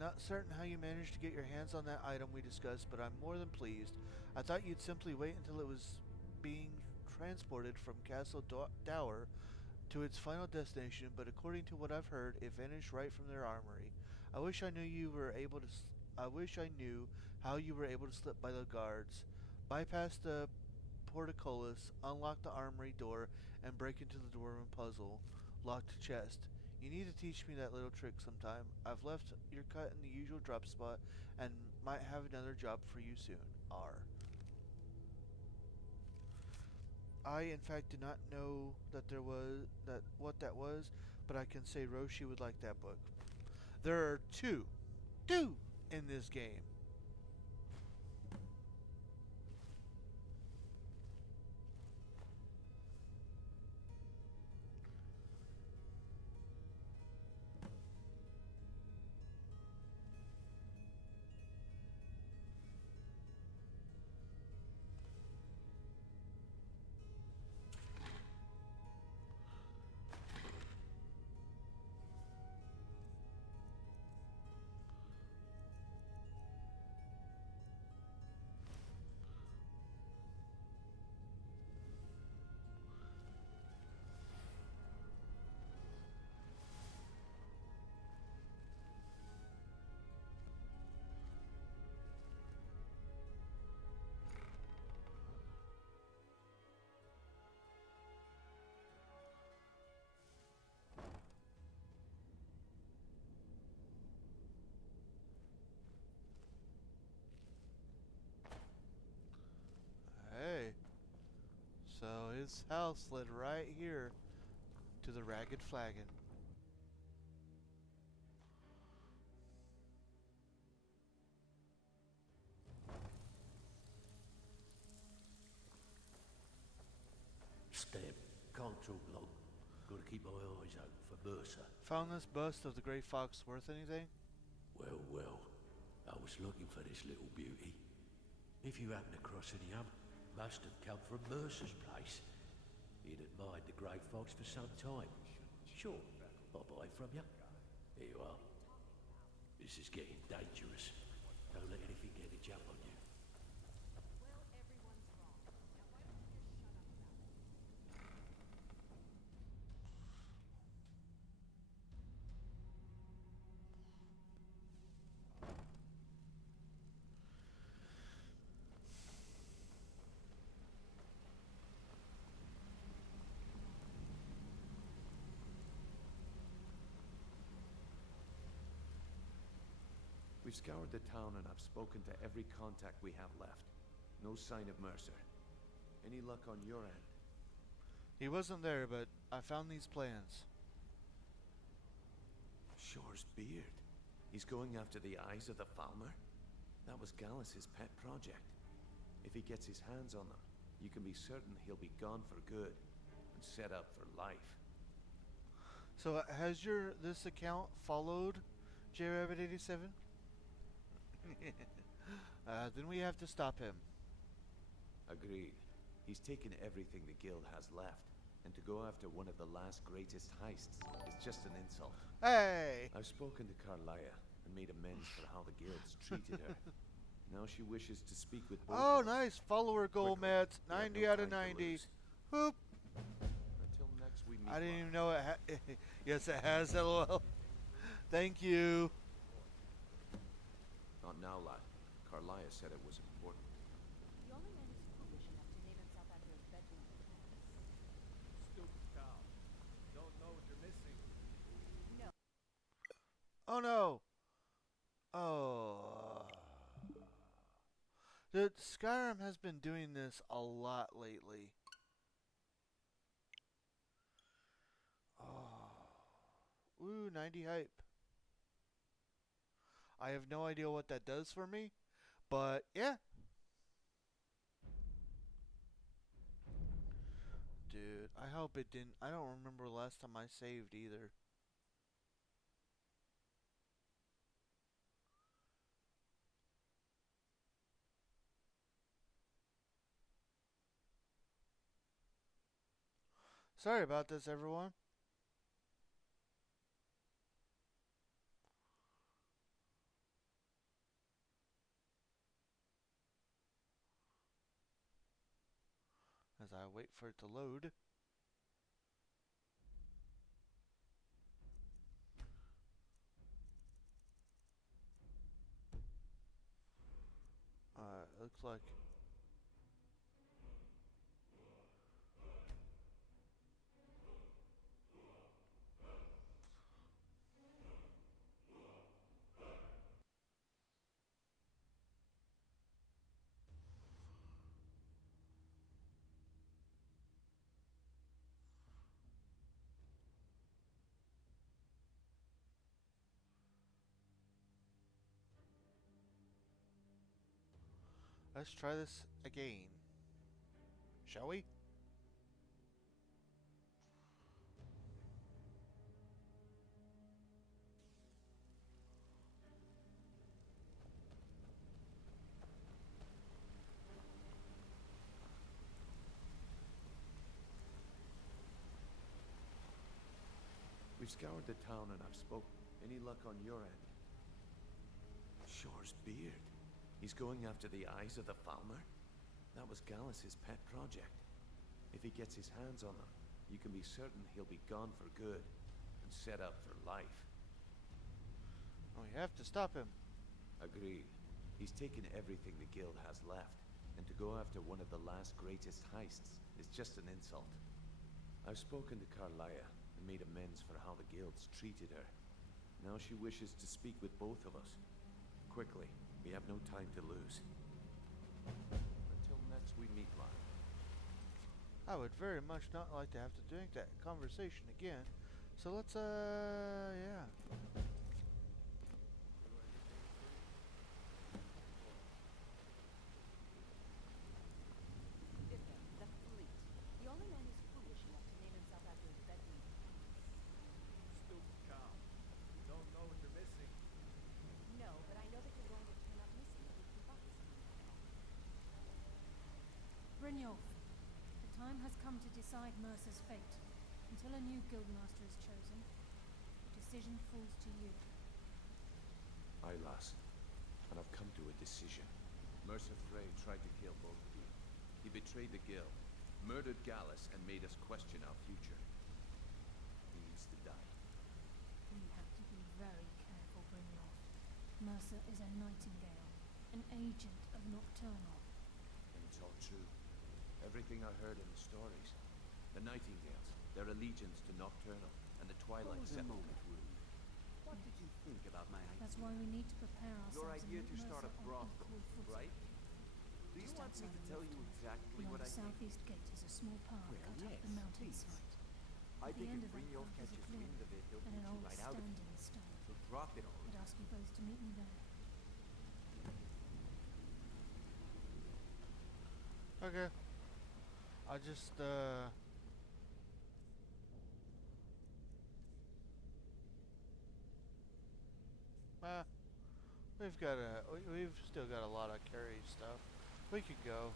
Not certain how you managed to get your hands on that item we discussed, but I'm more than pleased. I thought you'd simply wait until it was being transported from Castle Dower to its final destination, but according to what I've heard, it vanished right from their armory. I wish I knew how you were able to slip by the guards, bypass the portcullis, unlock the armory door, and break into the dwarven puzzle locked chest. You need to teach me that little trick sometime. I've left your cut in the usual drop spot and might have another job for you soon. R. I, in fact, did not know that what that was, but I can say Roshi would like that book. There are two in this game. Hey. So his house led right here to the Ragged Flagon. Step. Can't talk long. Gotta keep my eyes open for Mercer. Found this bust of the Grey Fox worth anything? Well, well. I was looking for this little beauty. If you happen across any other, must have come from Mercer's place. He'd admired the Grey Fox for some time. Sure, I'll buy from you. Here you are. This is getting dangerous. Don't let anything get a jump on you. We've scoured the town and I've spoken to every contact we have left. No sign of Mercer. Any luck on your end? He wasn't there, but I found these plans. Shore's beard. He's going after the eyes of the Falmer? That was Gallus's pet project. If he gets his hands on them, you can be certain he'll be gone for good and set up for life. So has this account followed JRabbit87? Then we have to stop him. Agreed. He's taken everything the guild has left, and to go after one of the last greatest heists is just an insult. Hey! I've spoken to Carlia and made amends for how the guild's treated her. Now she wishes to speak with both Oh, of us. nice follower goal, Matt. 90 out of 90. Whoop! Until next we meet. I didn't even know it yes, it has, LOL. Thank you. Not now, lad. Carlia said it was important. The only man who's foolish enough to name himself after his bedroom. Stupid cow. what you're missing. No. Oh no! Oh. Dude, Skyrim has been doing this a lot lately. Oh. Ooh, 90 hype. I have no idea what that does for me, but yeah. Dude, I hope it didn't. I don't remember last time I saved either. Sorry about this, everyone. As I wait for it to load. Looks like. Let's try this again. Shall we? We've scoured the town and I've spoke. Any luck on your end? Shore's beard. He's going after the eyes of the Falmer? That was Gallus's pet project. If he gets his hands on them, you can be certain he'll be gone for good and set up for life. We have to stop him. Agreed. He's taken everything the guild has left, and to go after one of the last greatest heists is just an insult. I've spoken to Carlia and made amends for how the guilds treated her. Now she wishes to speak with both of us. Quickly, we have no time to lose. Until next we meet, lad. I would very much not like to have to drink that conversation again. So let's, yeah. The fleet. The only man who's foolish enough to name himself after his bedroom. Stupid cow. You don't know what you're missing. No, but I know that you're going to turn up missing if we keep up this evening. Brynjolf, the time has come to decide Mercer's fate. Until a new guildmaster is chosen, the decision falls to you. Aye, lass. And I've come to a decision. Mercer Frey tried to kill both of you. He betrayed the guild, murdered Gallus, and made us question our future. He needs to die. We have to be very careful, Brynjolf. Mercer is a nightingale, an agent of Nocturnal. And it's all true. Everything I heard in the stories. The Nightingales, their allegiance to Nocturnal, and the Twilight Hold a Settlement. moment, Rude. What did you think about my idea? That's why we need to prepare ourselves. Your idea and to meet start a Mercer on brothel, equal footing. right? Do you Just want me outside to of tell you Riften, exactly beyond what the I think? southeast gate is a small path Well, cut yes, up the mountainside. I At the think end if of that Brynjolf path is a catches clearing, wind of it, he'll and beat an you old right out of it. standing stone. So drop it all. I'd ask you both to meet me there. Okay. I just, we've still got a lot of carry stuff. We could go.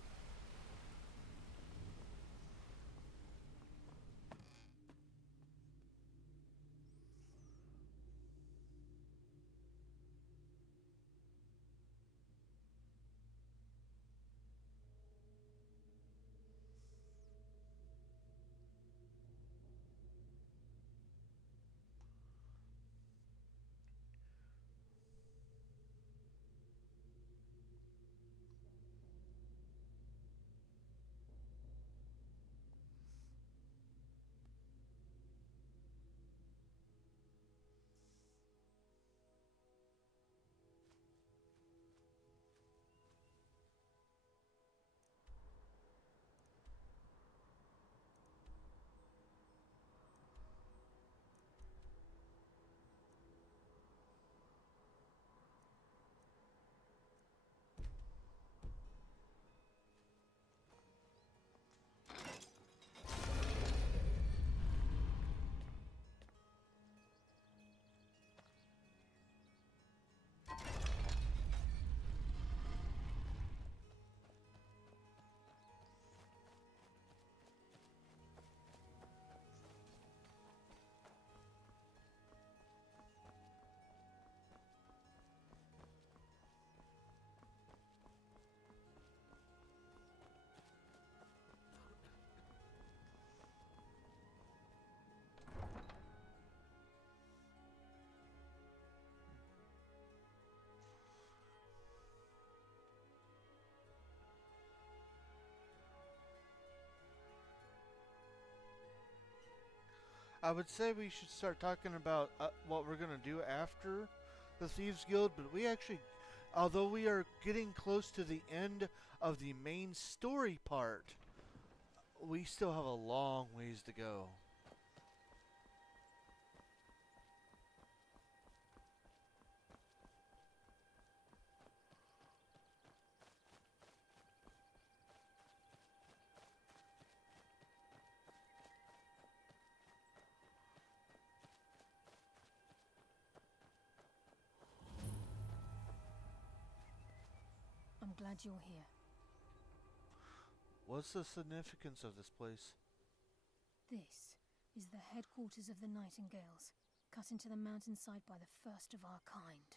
I would say we should start talking about what we're gonna do after the Thieves Guild, but we actually, although we are getting close to the end of the main story part, we still have a long ways to go. I'm glad you're here. What's the significance of this place? This is the headquarters of the Nightingales, cut into the mountainside by the first of our kind.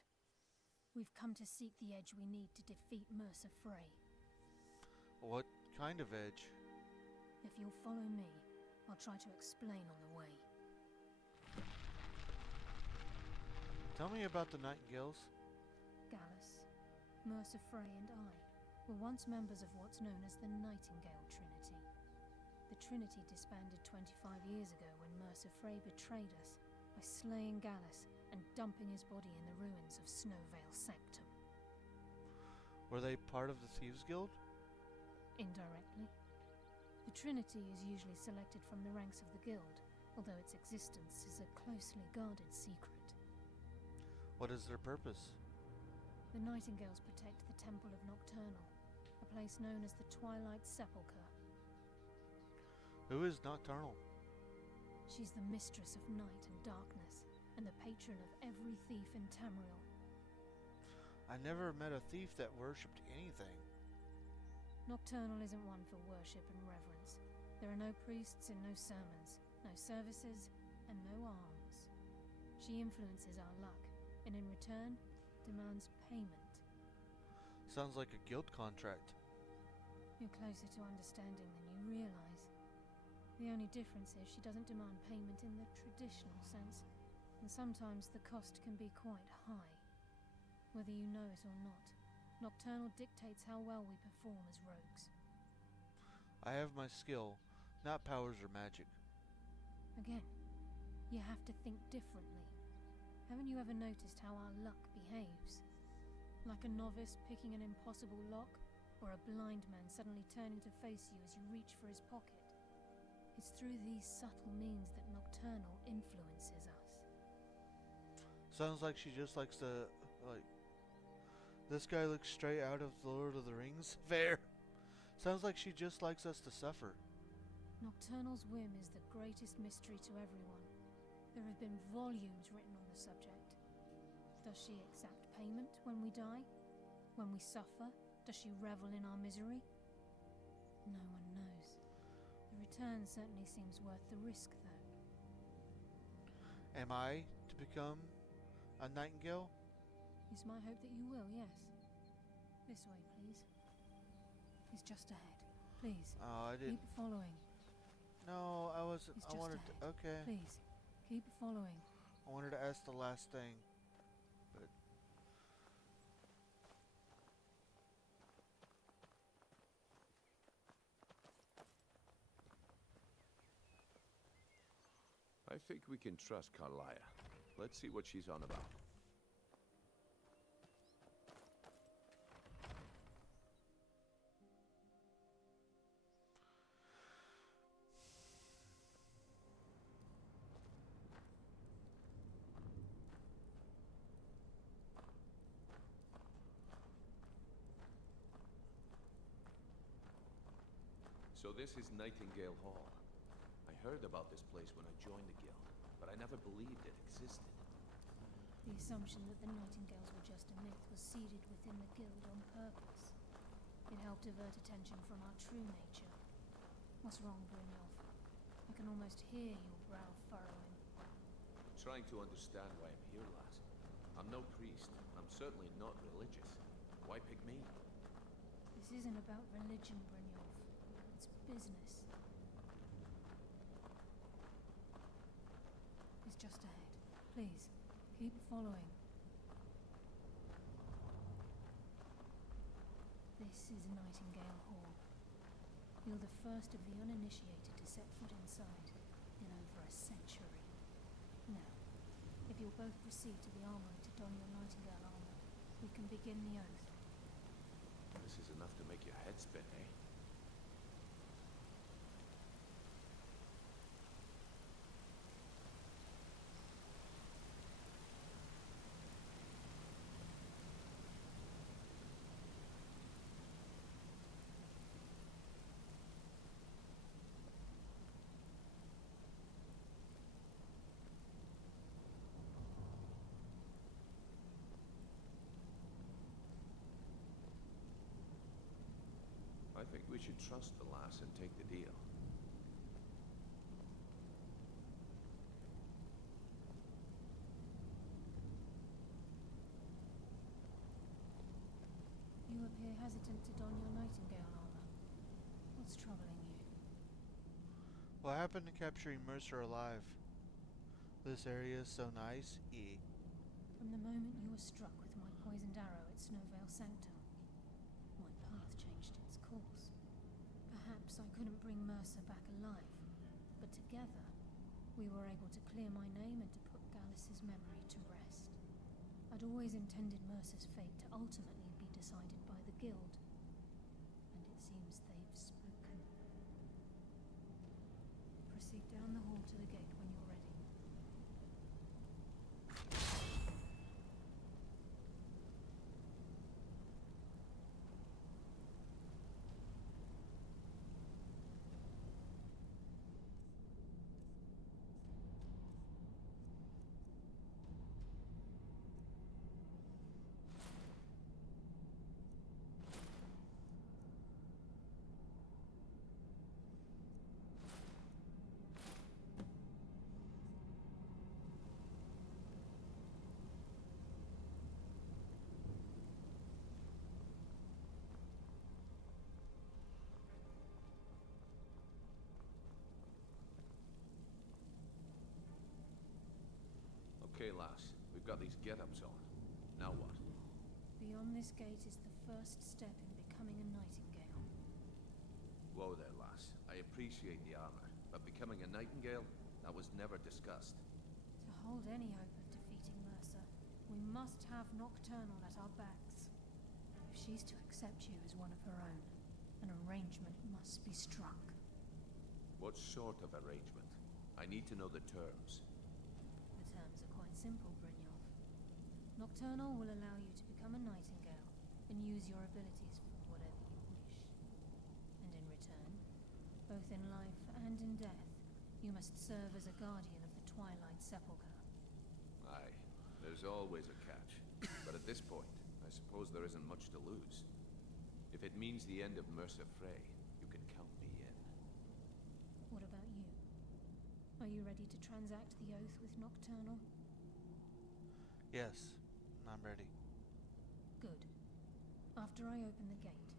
We've come to seek the edge we need to defeat Mercer Frey. What kind of edge? If you'll follow me, I'll try to explain on the way. Tell me about the Nightingales. Gallus, Mercer Frey and I were once members of what's known as the Nightingale Trinity. The Trinity disbanded 25 years ago when Mercer Frey betrayed us by slaying Gallus and dumping his body in the ruins of Snowvale Sanctum. Were they part of the Thieves Guild? Indirectly. The Trinity is usually selected from the ranks of the Guild, although its existence is a closely guarded secret. What is their purpose? The Nightingales protect the Temple of Nocturnal, a place known as the Twilight Sepulchre. Who is Nocturnal? She's the mistress of night and darkness, and the patron of every thief in Tamriel. I never met a thief that worshipped anything. Nocturnal isn't one for worship and reverence. There are no priests and no sermons, no services, and no alms. She influences our luck, and in return, demands payment. Sounds like a guild contract. You're closer to understanding than you realize. The only difference is she doesn't demand payment in the traditional sense, and sometimes the cost can be quite high. Whether you know it or not, Nocturnal dictates how well we perform as rogues. I have my skill, not powers or magic. Again, you have to think differently. Haven't you ever noticed how our luck behaves? Like a novice picking an impossible lock, or a blind man suddenly turning to face you as you reach for his pocket. It's through these subtle means that Nocturnal influences us. Sounds like she just likes to, this guy looks straight out of The Lord of the Rings. Fair. Sounds like she just likes us to suffer. Nocturnal's whim is the greatest mystery to everyone. There have been volumes written on the subject. Does she exact payment when we die? When we suffer, does she revel in our misery? No one knows. The return certainly seems worth the risk, though. Am I to become a Nightingale? It's my hope that you will, yes. This way, please. It's just ahead. Please. Oh, I didn't. Keep following. No, I wasn't. It's I just wanted ahead. to. Okay. Please, keep following. I wanted to ask the last thing, but I think we can trust Carlia. Let's see what she's on about. So this is Nightingale Hall. I heard about this place when I joined the guild, but I never believed it existed. The assumption that the Nightingales were just a myth was seeded within the guild on purpose. It helped divert attention from our true nature. What's wrong, Brynjolf? I can almost hear your brow furrowing. I'm trying to understand why I'm here, lass. I'm no priest. I'm certainly not religious. Why pick me? This isn't about religion, Brynjolf. It's business. It's just ahead. Please, keep following. This is Nightingale Hall. You're the first of the uninitiated to set foot inside in over a century. you'll both proceed to the armory to don your Nightingale armor, we can begin the oath. This is enough to make your head spin, eh? I think we should trust the lass and take the deal. You appear hesitant to don your Nightingale armor. What's troubling you? What happened to capturing Mercer alive? This area is so nice, From the moment you were struck with my poisoned arrow at Snowvale Sanctum, my path changed its course. Perhaps I couldn't bring Mercer back alive, but together we were able to clear my name and to put Gallus's memory to rest. I'd always intended Mercer's fate to ultimately be decided by the Guild, and it seems they've spoken. Proceed down the hall to the gate when you're ready. Okay, lass. We've got these get-ups on. Now what? Beyond this gate is the first step in becoming a Nightingale. Whoa there, lass. I appreciate the armor, but becoming a Nightingale? That was never discussed. To hold any hope of defeating Mercer, we must have Nocturnal at our backs. If she's to accept you as one of her own, an arrangement must be struck. What sort of arrangement? I need to know the terms. The terms are quite simple, Brynjolf. Nocturnal will allow you to become a Nightingale and use your abilities for whatever you wish. And in return, both in life and in death, you must serve as a guardian of the Twilight Sepulchre. Aye, there's always a catch. But at this point, I suppose there isn't much to lose. If it means the end of Mercer Frey, you can count me in. What about you? Are you ready to transact the oath with Nocturnal? Yes, I'm ready. Good. After I open the gate,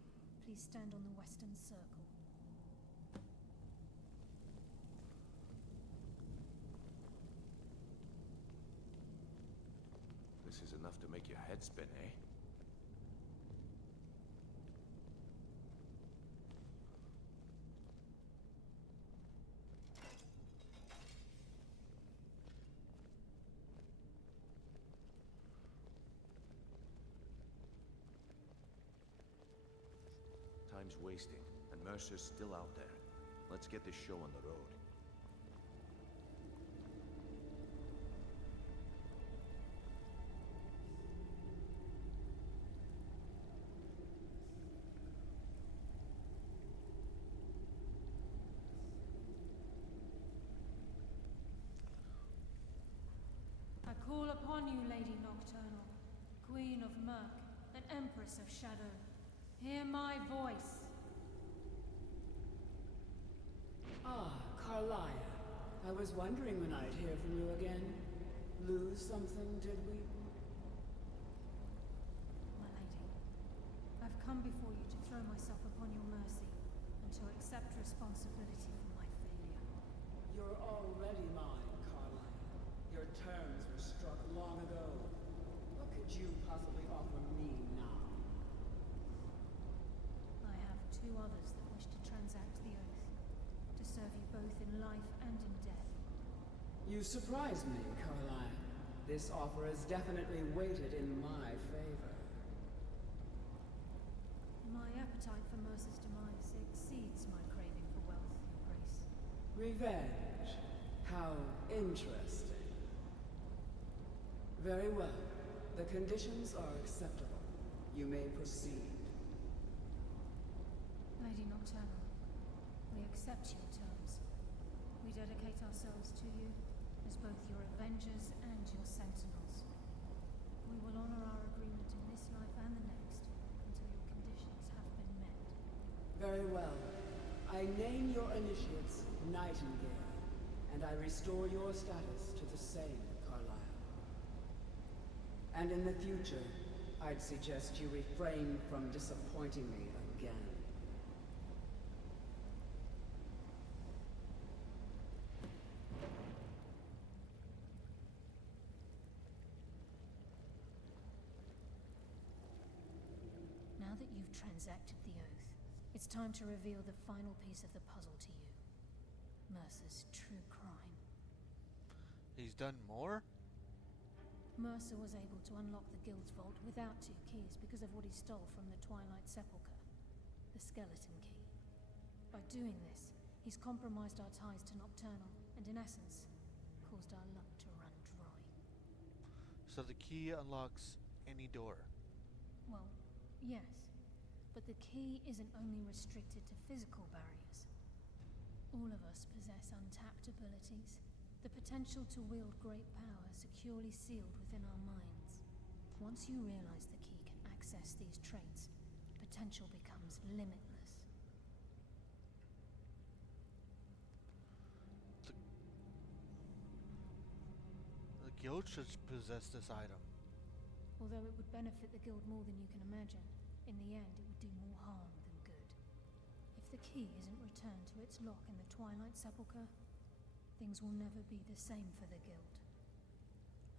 please stand on the western circle. This is enough to make your head spin, eh? Time's wasting, and Mercer's still out there. Let's get this show on the road. I call upon you, Lady Nocturnal, Queen of Murk, and Empress of Shadow. Hear my voice. Ah, Carlia. I was wondering when I'd hear from you again. Lose something, did we? My lady, I've come before you to throw myself upon your mercy and to accept responsibility for my failure. You're already mine, Carlia. Your terms were struck long ago. What could you possibly offer me now? I have two others that wish to transact the oath, to serve you both in life and in death. You surprise me, Carlia. This offer is definitely weighted in my favor. My appetite for Mercer's demise exceeds my craving for wealth, Your Grace. Revenge. How interesting. Very well. The conditions are acceptable. You may proceed. Lady Nocturnal, we accept your terms. We dedicate ourselves to you as both your avengers and your sentinels. We will honor our agreement in this life and the next until your conditions have been met. Very well. I name your initiates Nightingale, and I restore your status to the same, Carlyle. And in the future, I'd suggest you refrain from disappointing me again. Now that you've transacted the oath, it's time to reveal the final piece of the puzzle to you. Mercer's true crime. He's done more? Mercer was able to unlock the Guild's vault without 2 keys because of what he stole from the Twilight Sepulchre, the skeleton key. By doing this, he's compromised our ties to Nocturnal, and in essence, caused our luck to run dry. So the key unlocks any door? Well, yes, but the key isn't only restricted to physical barriers. All of us possess untapped abilities, the potential to wield great power securely sealed within our minds. Once you realize the key can access these traits, potential becomes limitless. The guild should possess this item. Although it would benefit the guild more than you can imagine, in the end it would do more harm than good. If the key isn't returned to its lock in the Twilight Sepulchre, things will never be the same for the guild.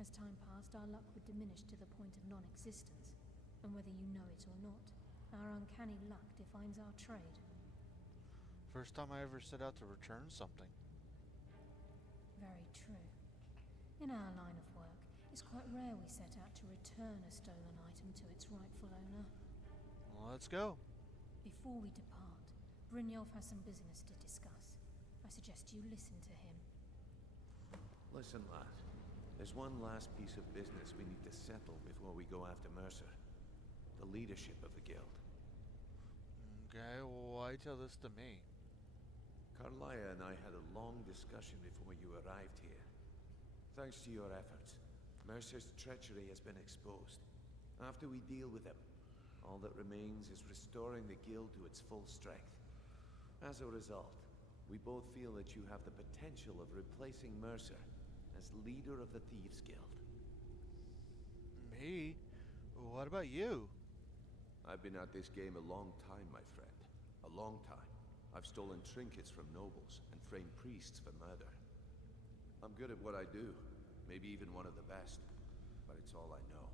As time passed, our luck would diminish to the point of non-existence, and whether you know it or not, our uncanny luck defines our trade. First time I ever set out to return something. Very true. In our line of work, it's quite rare we set out to return a stolen item to its rightful owner. Let's go. Before we depart, Brynjolf has some business to discuss. I suggest you listen to him. Listen, lad. There's one last piece of business we need to settle before we go after Mercer. The leadership of the guild. Okay, why tell this to me? Carlaya and I had a long discussion before you arrived here. Thanks to your efforts, Mercer's treachery has been exposed. After we deal with him, all that remains is restoring the guild to its full strength. As a result, we both feel that you have the potential of replacing Mercer as leader of the Thieves Guild. Me? What about you? I've been at this game a long time, my friend. A long time. I've stolen trinkets from nobles and framed priests for murder. I'm good at what I do, maybe even one of the best, but it's all I know.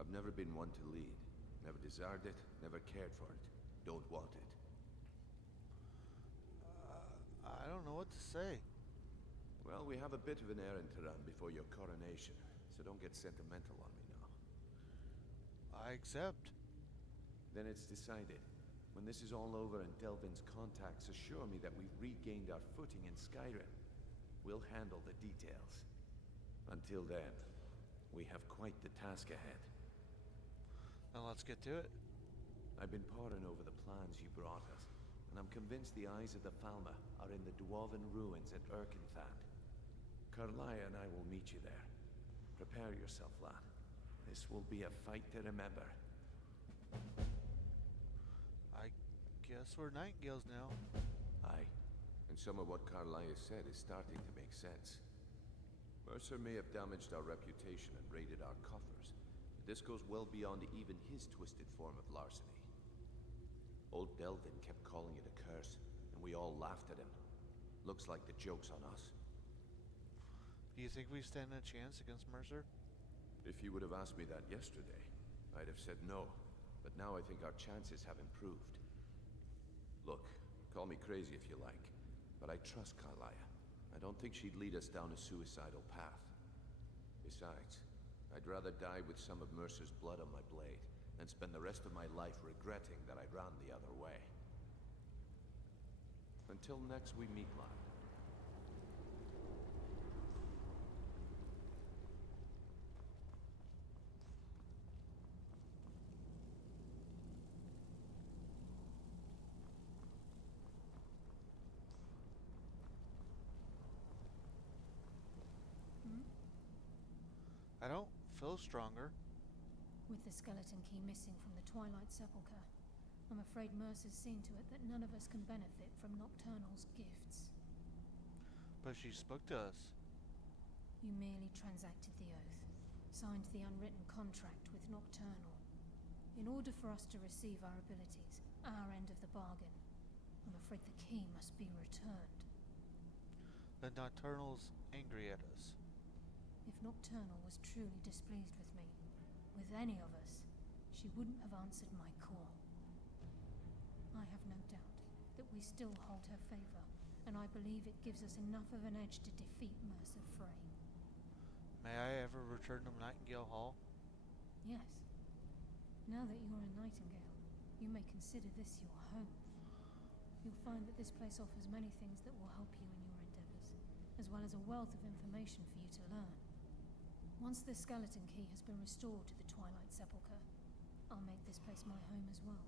I've never been one to lead. Never desired it, never cared for it. Don't want it. I don't know what to say. Well, we have a bit of an errand to run before your coronation, so don't get sentimental on me now. I accept. Then it's decided. When this is all over and Delvin's contacts assure me that we've regained our footing in Skyrim, we'll handle the details. Until then, we have quite the task ahead. Then let's get to it. I've been poring over the plans you brought us, and I'm convinced the eyes of the Falmer are in the dwarven ruins at Erkenthand. Carlaya and I will meet you there. Prepare yourself, lad. This will be a fight to remember. I guess we're Nightingales now. Aye. And some of what Carlaya said is starting to make sense. Mercer may have damaged our reputation and raided our coffers, but this goes well beyond even his twisted form of larceny. Old Delvin kept calling it a curse, and we all laughed at him. Looks like the joke's on us. Do you think we stand a chance against Mercer? If you would have asked me that yesterday, I'd have said no. But now I think our chances have improved. Look, call me crazy if you like, but I trust Carlaya. I don't think she'd lead us down a suicidal path. Besides, I'd rather die with some of Mercer's blood on my blade than spend the rest of my life regretting that I ran the other way. Until next we meet, lad. I don't feel stronger. With the skeleton key missing from the Twilight Sepulchre, I'm afraid Mercer's seen to it that none of us can benefit from Nocturnal's gifts. But she spoke to us. You merely transacted the oath, signed the unwritten contract with Nocturnal. In order for us to receive our abilities, our end of the bargain, I'm afraid the key must be returned. The Nocturnal's angry at us. If Nocturnal was truly displeased with me, with any of us, she wouldn't have answered my call. I have no doubt that we still hold her favor, and I believe it gives us enough of an edge to defeat Mercer Frey. May I ever return to Nightingale Hall? Yes. Now that you're a Nightingale, you may consider this your home. You'll find that this place offers many things that will help you in your endeavors, as well as a wealth of information for you to learn. Once the skeleton key has been restored to the Twilight Sepulchre, I'll make this place my home as well.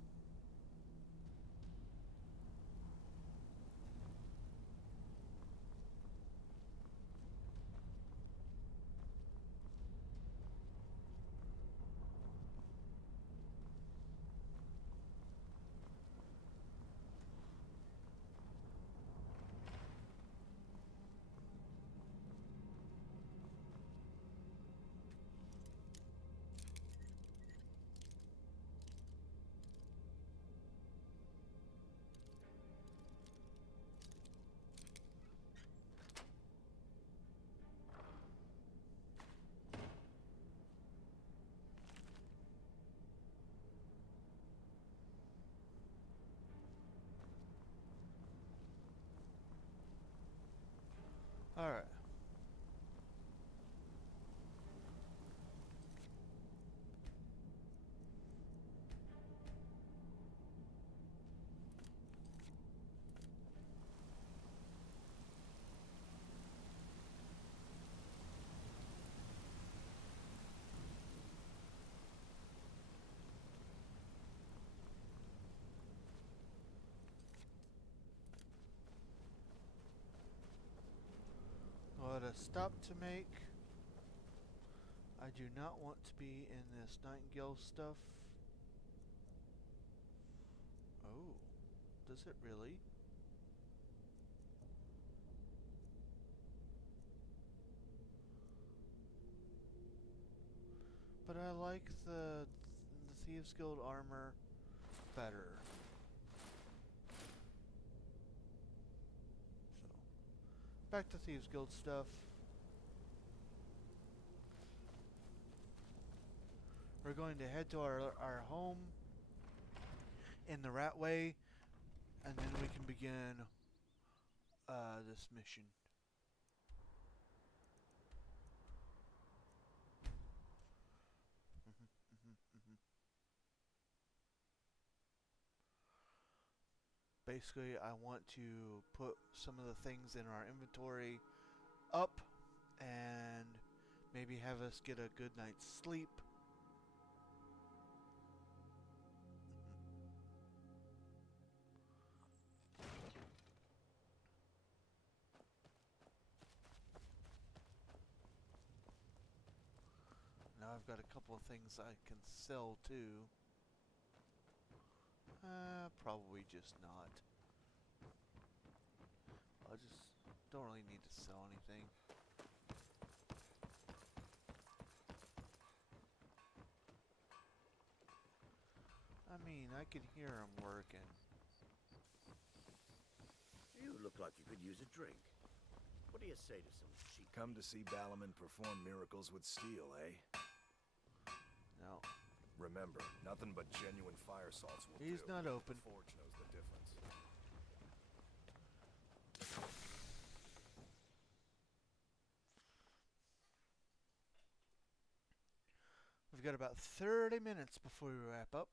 Alright. What a stop to make. I do not want to be in this Nightingale stuff. Oh, does it really? But I like the Thieves Guild armor better. So, back to Thieves Guild stuff. We're going to head to our home in the Ratway, and then we can begin this mission. Basically, I want to put some of the things in our inventory up and maybe have us get a good night's sleep. Now I've got a couple of things I can sell too. Probably just not. I just don't really need to sell anything. I mean, I can hear them working. You look like you could use a drink. What do you say to some cheap? Come to see Balaman perform miracles with steel, eh? No. Remember, nothing but genuine fire salts will He's do. not open. The Forge knows the difference. We've got about 30 minutes before we wrap up.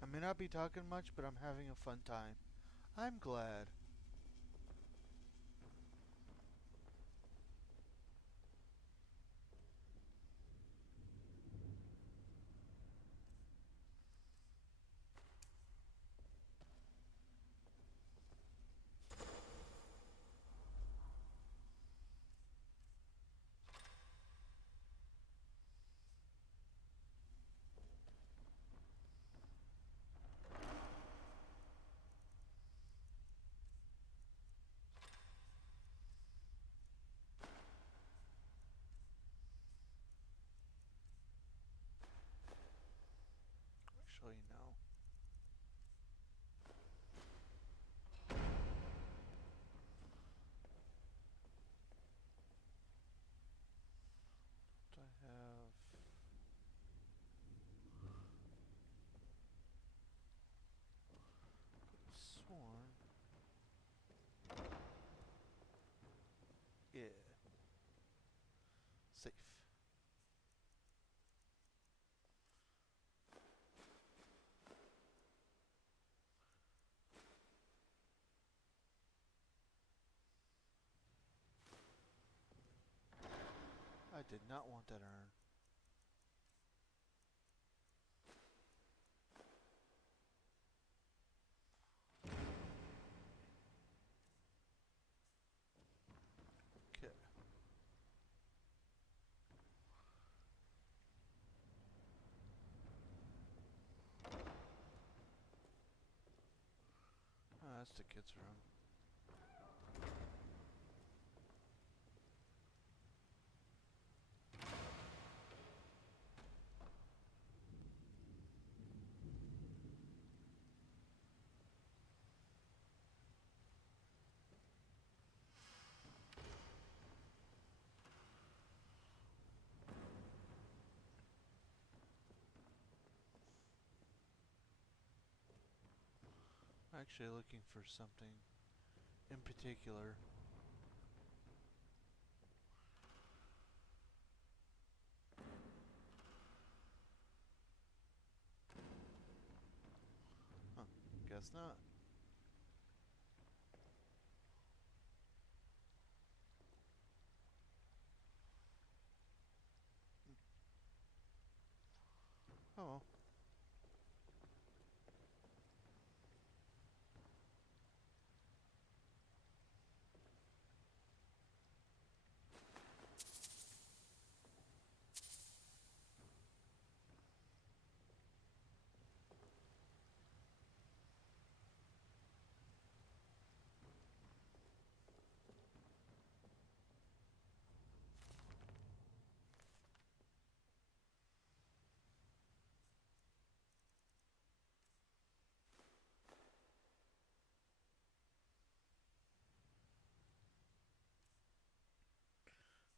I may not be talking much, but I'm having a fun time. I'm glad. Actually, no. Do I have... Sworn. Yeah. Safe. I did not want that urn. Okay. Oh, that's the kids' room. I'm actually looking for something in particular. Huh. Guess not. Oh well.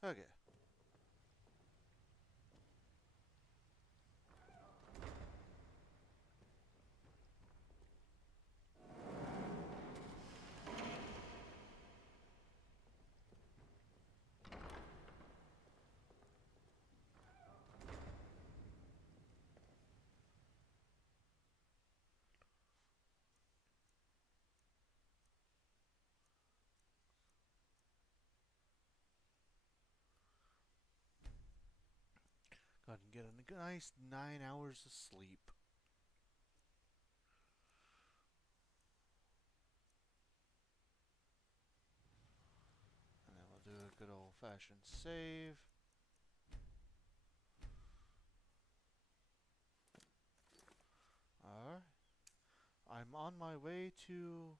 Okay. Go ahead and get a nice 9 hours of sleep. And then we'll do a good old-fashioned save. Alright. I'm on my way to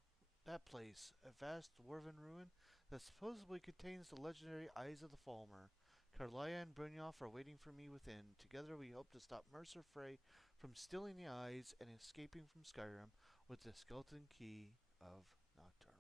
that place, a vast dwarven ruin that supposedly contains the legendary Eyes of the Falmer. Carlia and Brynjolf are waiting for me within. Together we hope to stop Mercer Frey from stealing the eyes and escaping from Skyrim with the skeleton key of Nocturnal.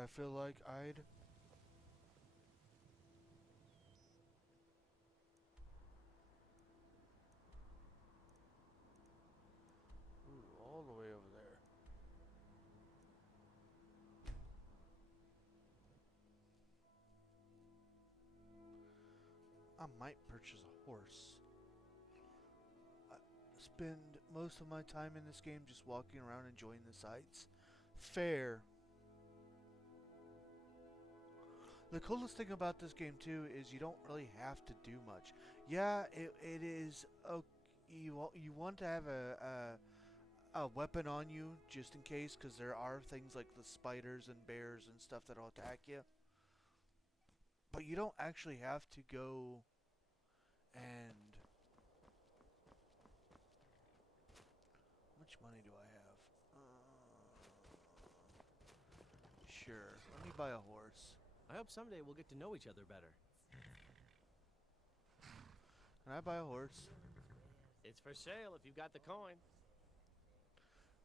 I feel like I'd all the way over there. I might purchase a horse. I spend most of my time in this game just walking around enjoying the sights. Fair. The coolest thing about this game too is you don't really have to do much. Yeah, it is. You want to have a weapon on you just in case, because there are things like the spiders and bears and stuff that'll attack you. But you don't actually have to go and. How much money do I have? Sure. Let me buy a horse. I hope someday we'll get to know each other better. Can I buy a horse? It's for sale if you got the coin.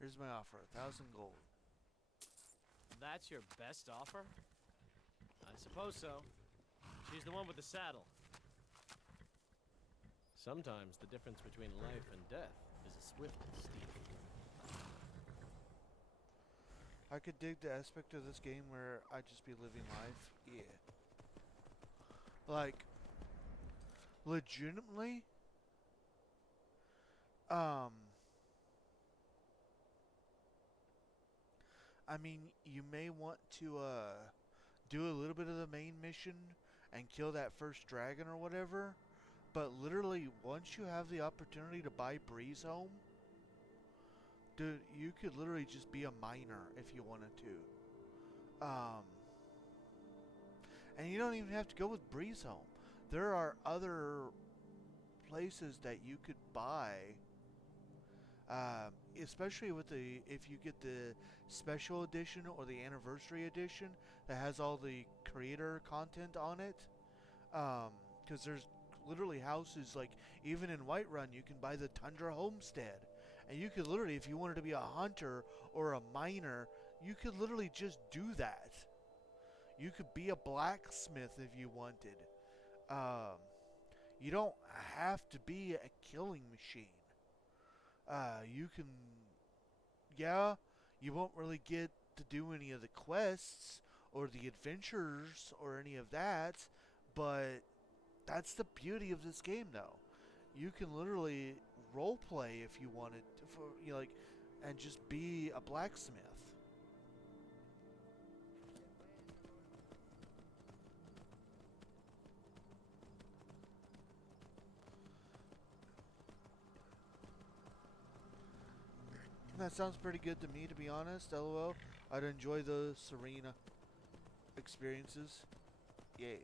Here's my offer, 1,000 gold. That's your best offer? I suppose so. She's the one with the saddle. Sometimes the difference between life and death is a swift steep. I could dig the aspect of this game where I'd just be living life. Yeah. Like, legitimately, I mean, you may want to, do a little bit of the main mission and kill that first dragon or whatever, but literally, once you have the opportunity to buy Breeze Home, dude, you could literally just be a miner if you wanted to. And you don't even have to go with Breeze Home. There are other places that you could buy, especially with if you get the special edition or the anniversary edition that has all the creator content on it. Because there's literally houses, like even in Whiterun, you can buy the Tundra Homestead. And you could literally, if you wanted to be a hunter or a miner, you could literally just do that. You could be a blacksmith if you wanted. You don't have to be a killing machine. You can, yeah, you won't really get to do any of the quests or the adventures or any of that, but that's the beauty of this game, though. You can literally roleplay if you wanted to, and just be a blacksmith. That sounds pretty good to me, to be honest. LOL. I'd enjoy those Serena experiences. Yeah.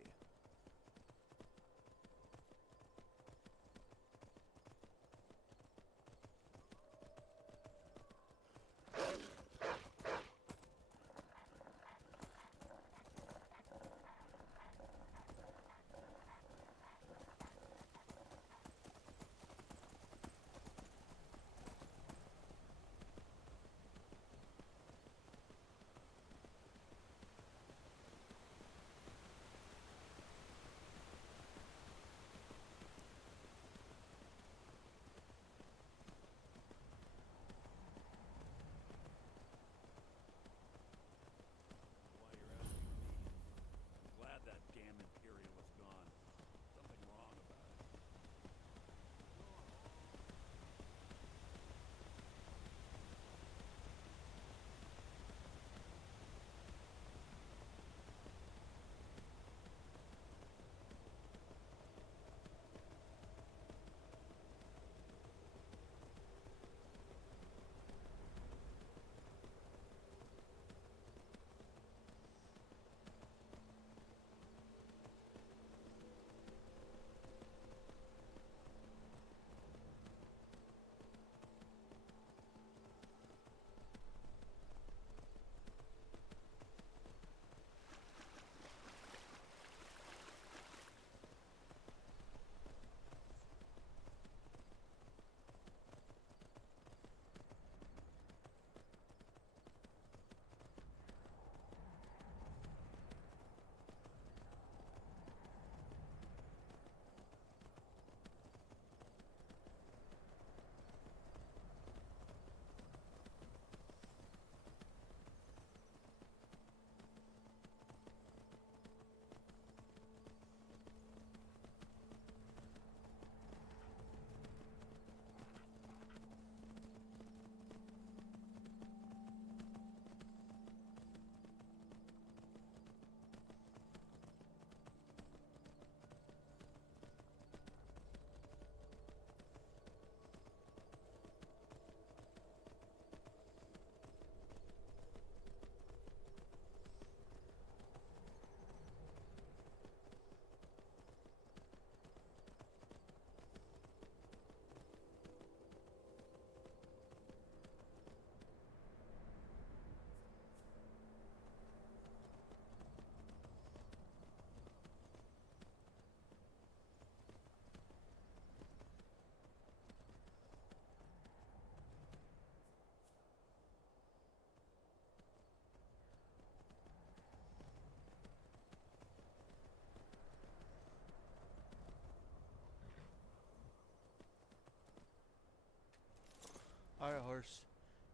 Alright, horse.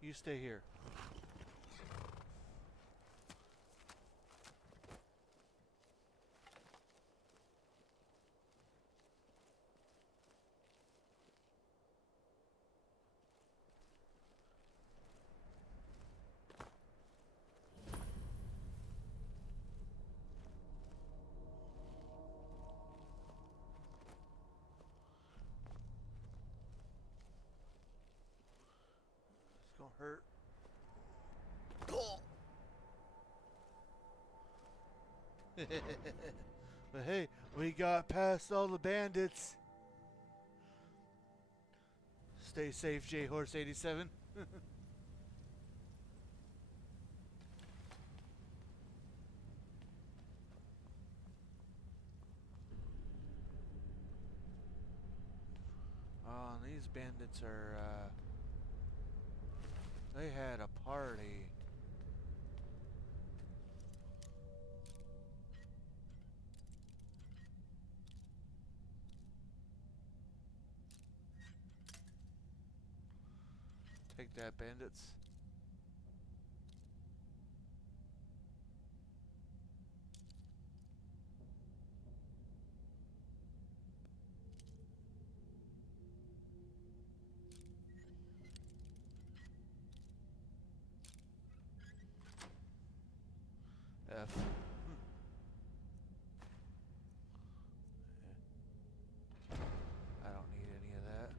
You stay here. It's gonna hurt. But hey, we got past all the bandits. Stay safe, J Horse 87. Oh, and these bandits are, they had a party. Take that, bandits. F. I don't need any of that.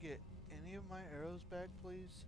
get any of my arrows back, please?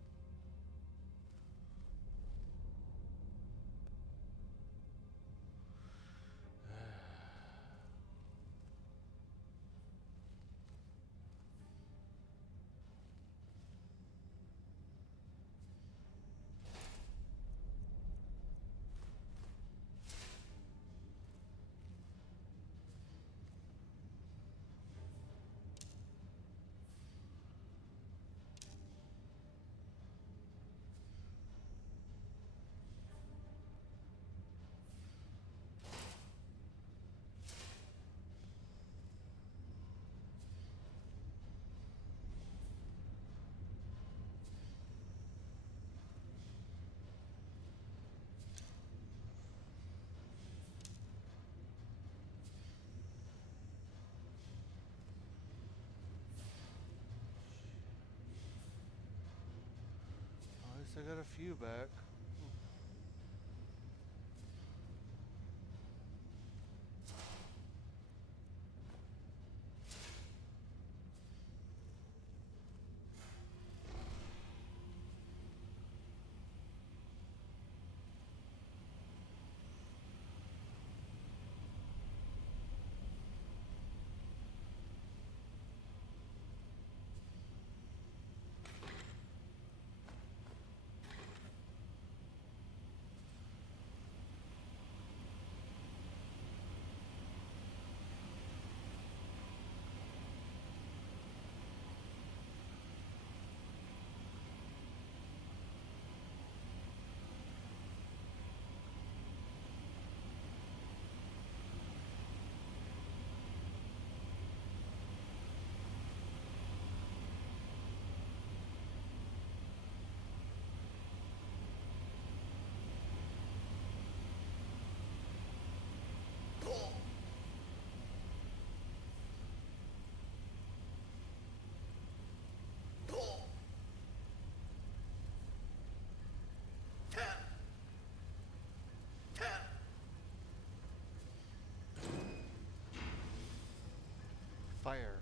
At least I got a few back. Fire.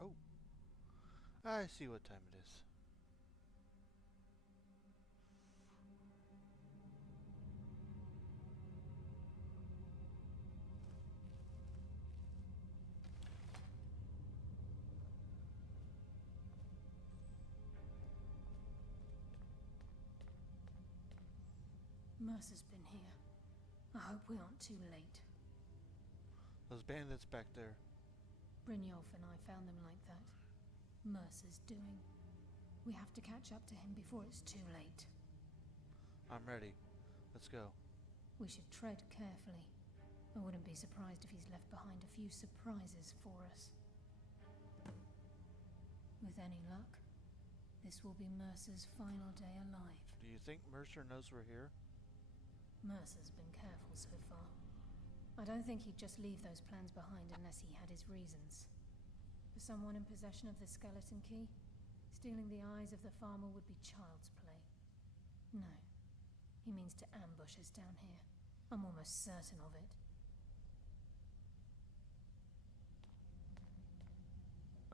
Oh. I see what time it is. Mercer's been here. I hope we aren't too late. Those bandits back there. Brynjolf and I found them like that. Mercer's doing. We have to catch up to him before it's too late. I'm ready. Let's go. We should tread carefully. I wouldn't be surprised if he's left behind a few surprises for us. With any luck, this will be Mercer's final day alive. Do you think Mercer knows we're here? Mercer's been careful so far. I don't think he'd just leave those plans behind unless he had his reasons. For someone in possession of the skeleton key, stealing the eyes of the farmer would be child's play. No. He means to ambush us down here. I'm almost certain of it.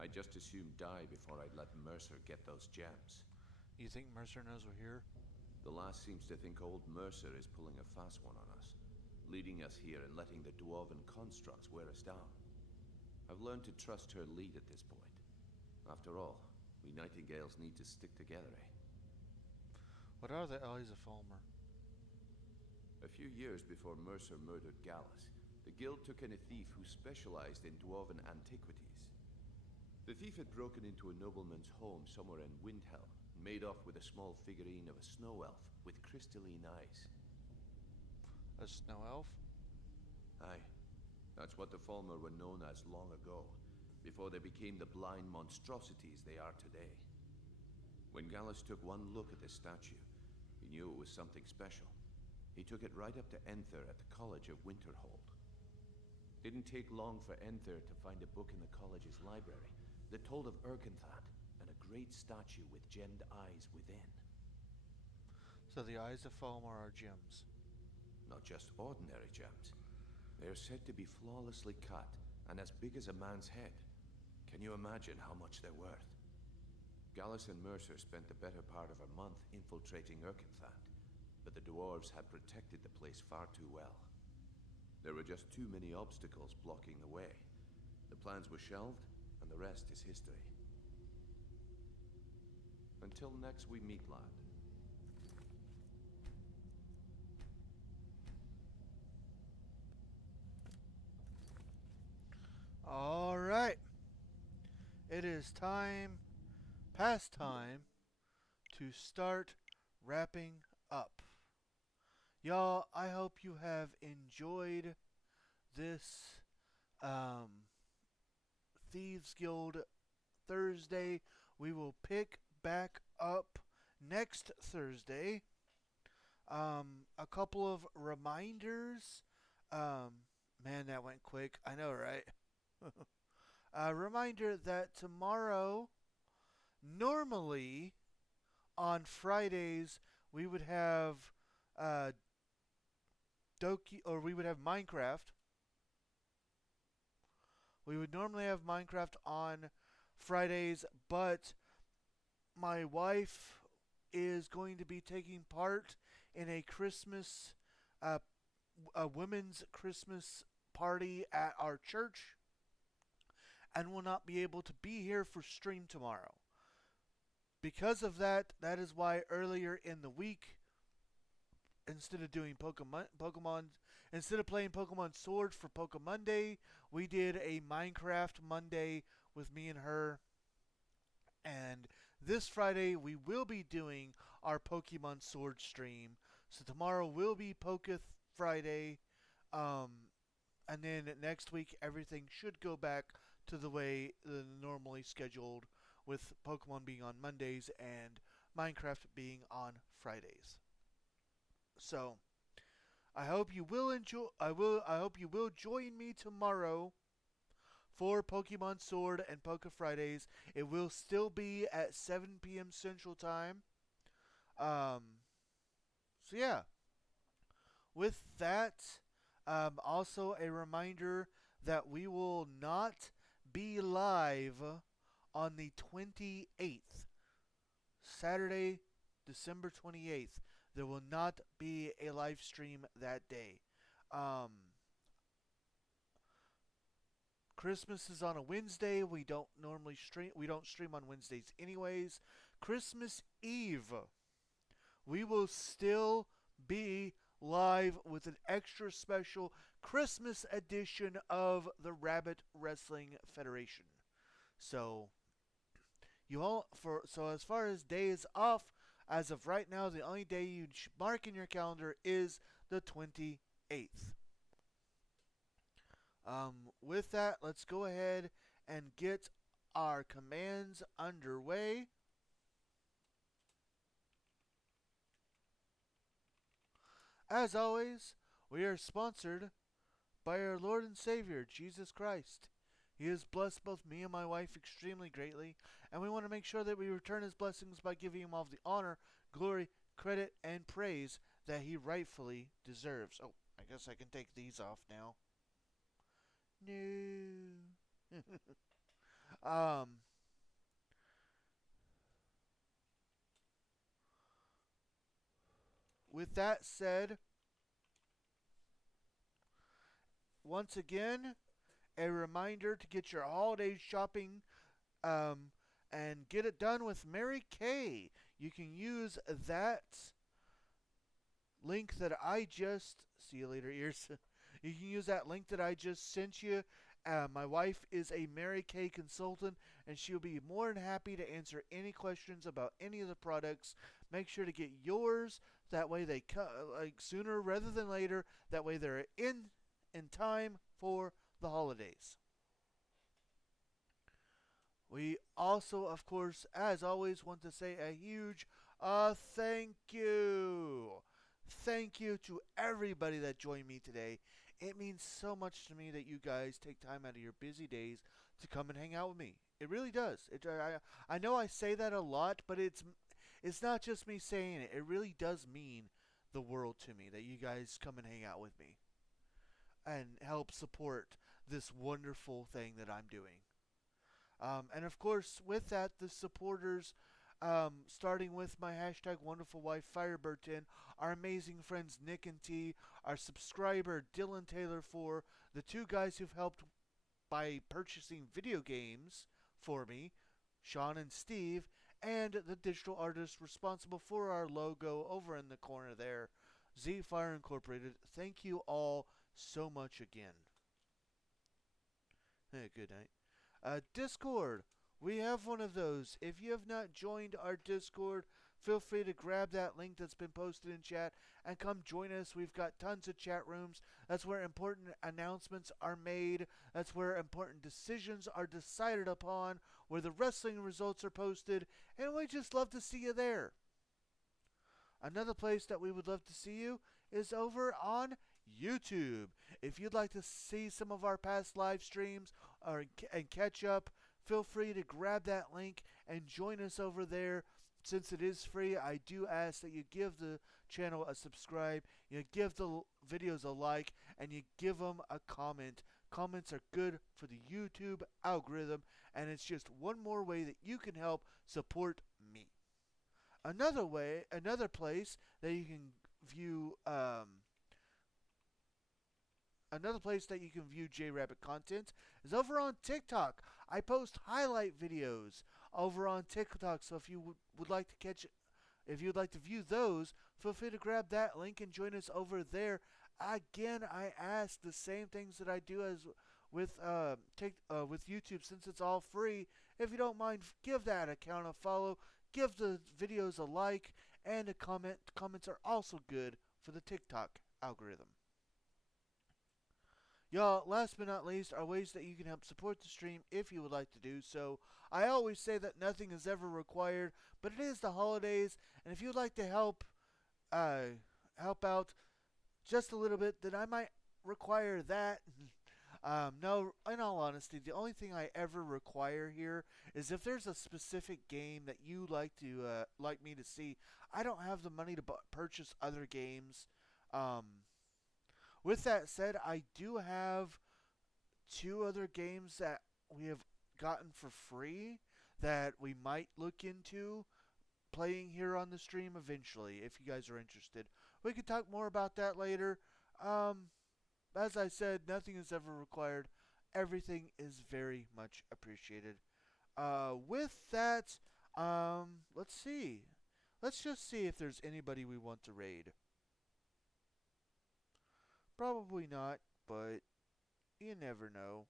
I'd just as soon die before I'd let Mercer get those gems. You think Mercer knows we're here? The lass seems to think old Mercer is pulling a fast one on us, leading us here and letting the dwarven constructs wear us down. I've learned to trust her lead at this point. After all, we Nightingales need to stick together, eh? What are the Eyes of Falmer? A few years before Mercer murdered Gallus, the guild took in a thief who specialized in dwarven antiquities. The thief had broken into a nobleman's home somewhere in Windhell and made off with a small figurine of a snow elf with crystalline eyes. A snow elf? Aye. That's what the Falmer were known as long ago, before they became the blind monstrosities they are today. When Gallus took one look at the statue, he knew it was something special. He took it right up to Enther at the College of Winterhold. Didn't take long for Enther to find a book in the college's library that told of Erkenthad and a great statue with gemmed eyes within. So the Eyes of Falmer are gems. Not just ordinary gems. They are said to be flawlessly cut and as big as a man's head. Can you imagine how much they're worth? Gallus and Mercer spent the better part of a month infiltrating Erkenthad, but the dwarves had protected the place far too well. There were just too many obstacles blocking the way. The plans were shelved, and the rest is history. Until next we meet, lad. All right. It is time, past time, to start wrapping up. Y'all, I hope you have enjoyed this Thieves Guild Thursday. We will pick back up next Thursday. A couple of reminders. Man, that went quick. I know, right? A reminder that tomorrow, normally on Fridays, we would have we would have Minecraft. We would normally have Minecraft on Fridays, but my wife is going to be taking part in a Christmas, a women's Christmas party at our church, and will not be able to be here for stream tomorrow. Because of that, that is why earlier in the week, instead of doing instead of playing Pokemon Sword for Pokemon Monday, we did a Minecraft Monday with me and her. And this Friday, we will be doing our Pokemon Sword stream. So tomorrow will be Poketh Friday. And then next week, everything should go back to the way normally scheduled, with Pokemon being on Mondays and Minecraft being on Fridays. So, I hope you will enjoy. I hope you will join me tomorrow for Pokemon Sword and Poke Fridays. It will still be at 7 p.m. Central Time. So yeah. With that, also a reminder that we will not be live on the 28th, Saturday, December 28th. There will not be a live stream that day. Christmas is on a Wednesday. We don't normally stream. We don't stream on Wednesdays anyways. Christmas Eve, we will still be live with an extra special Christmas edition of the Rabbit Wrestling Federation. So as far as days off, as of right now, the only day you mark in your calendar is the 28th. With that, let's go ahead and get our commands underway. As always, we are sponsored by our Lord and Savior, Jesus Christ. He has blessed both me and my wife extremely greatly, and we want to make sure that we return his blessings by giving him all the honor, glory, credit, and praise that he rightfully deserves. Oh, I guess I can take these off now. No. With that said, once again, a reminder to get your holiday shopping and get it done with Mary Kay. You can use that link that I just see you later, ears. You can use that link that I just sent you. My wife is a Mary Kay consultant, and she'll be more than happy to answer any questions about any of the products. Make sure to get yours. That way they sooner rather than later. That way they're in time for the holidays. We also, of course, as always, want to say a huge thank you. Thank you to everybody that joined me today. It means so much to me that you guys take time out of your busy days to come and hang out with me. It really does. I know I say that a lot, but it's not just me saying it. It really does mean the world to me that you guys come and hang out with me and help support this wonderful thing that I'm doing. And of course, with that, the supporters, starting with my hashtag wonderful wife Firebird10, our amazing friends Nick and T, our subscriber Dylan Taylor 4, the two guys who've helped by purchasing video games for me, Sean and Steve, and the digital artist responsible for our logo over in the corner there, Z Fire Incorporated. Thank you all so much again. Hey, good night. Discord. We have one of those. If you have not joined our Discord, feel free to grab that link that's been posted in chat and come join us. We've got tons of chat rooms. That's where important announcements are made. That's where important decisions are decided upon, where the wrestling results are posted, and we just love to see you there. Another place that we would love to see you is over on YouTube. If you'd like to see some of our past live streams and catch up, feel free to grab that link and join us over there. Since it is free, I do ask that you give the channel a subscribe, you give the videos a like, and you give them a comment. Comments are good for the YouTube algorithm, and it's just one more way that you can help support me. Another place that you can view JRabbit content is over on TikTok. I post highlight videos over on TikTok, so if you would like to if you'd like to view those, feel free to grab that link and join us over there. Again, I ask the same things that I do as with YouTube, since it's all free. If you don't mind, give that account a follow, give the videos a like, and a comment. Comments are also good for the TikTok algorithm. Y'all, last but not least, are ways that you can help support the stream if you would like to do so. I always say that nothing is ever required, but it is the holidays, and if you'd like to help out just a little bit, then I might require that. No, in all honesty, the only thing I ever require here is if there's a specific game that you like me to see. I don't have the money to purchase other games. With that said, I do have 2 other games that we have gotten for free that we might look into playing here on the stream eventually, if you guys are interested. We could talk more about that later. As I said, nothing is ever required. Everything is very much appreciated. With that, let's see. Let's just see if there's anybody we want to raid. Probably not, but you never know.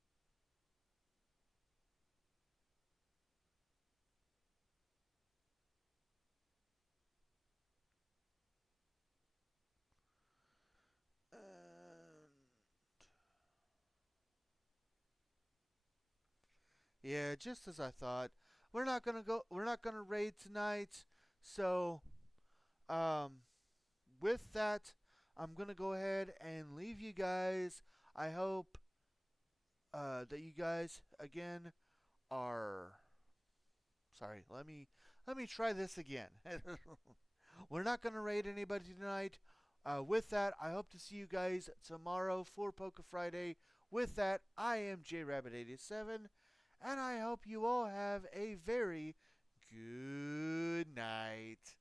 Yeah, just as I thought. We're not gonna raid tonight. So, um, with that, I'm gonna go ahead and leave you guys. I hope that you guys again are. Sorry, let me try this again. We're not gonna raid anybody tonight. With that, I hope to see you guys tomorrow for Poker Friday. With that, I am JRabbit87, and I hope you all have a very good night.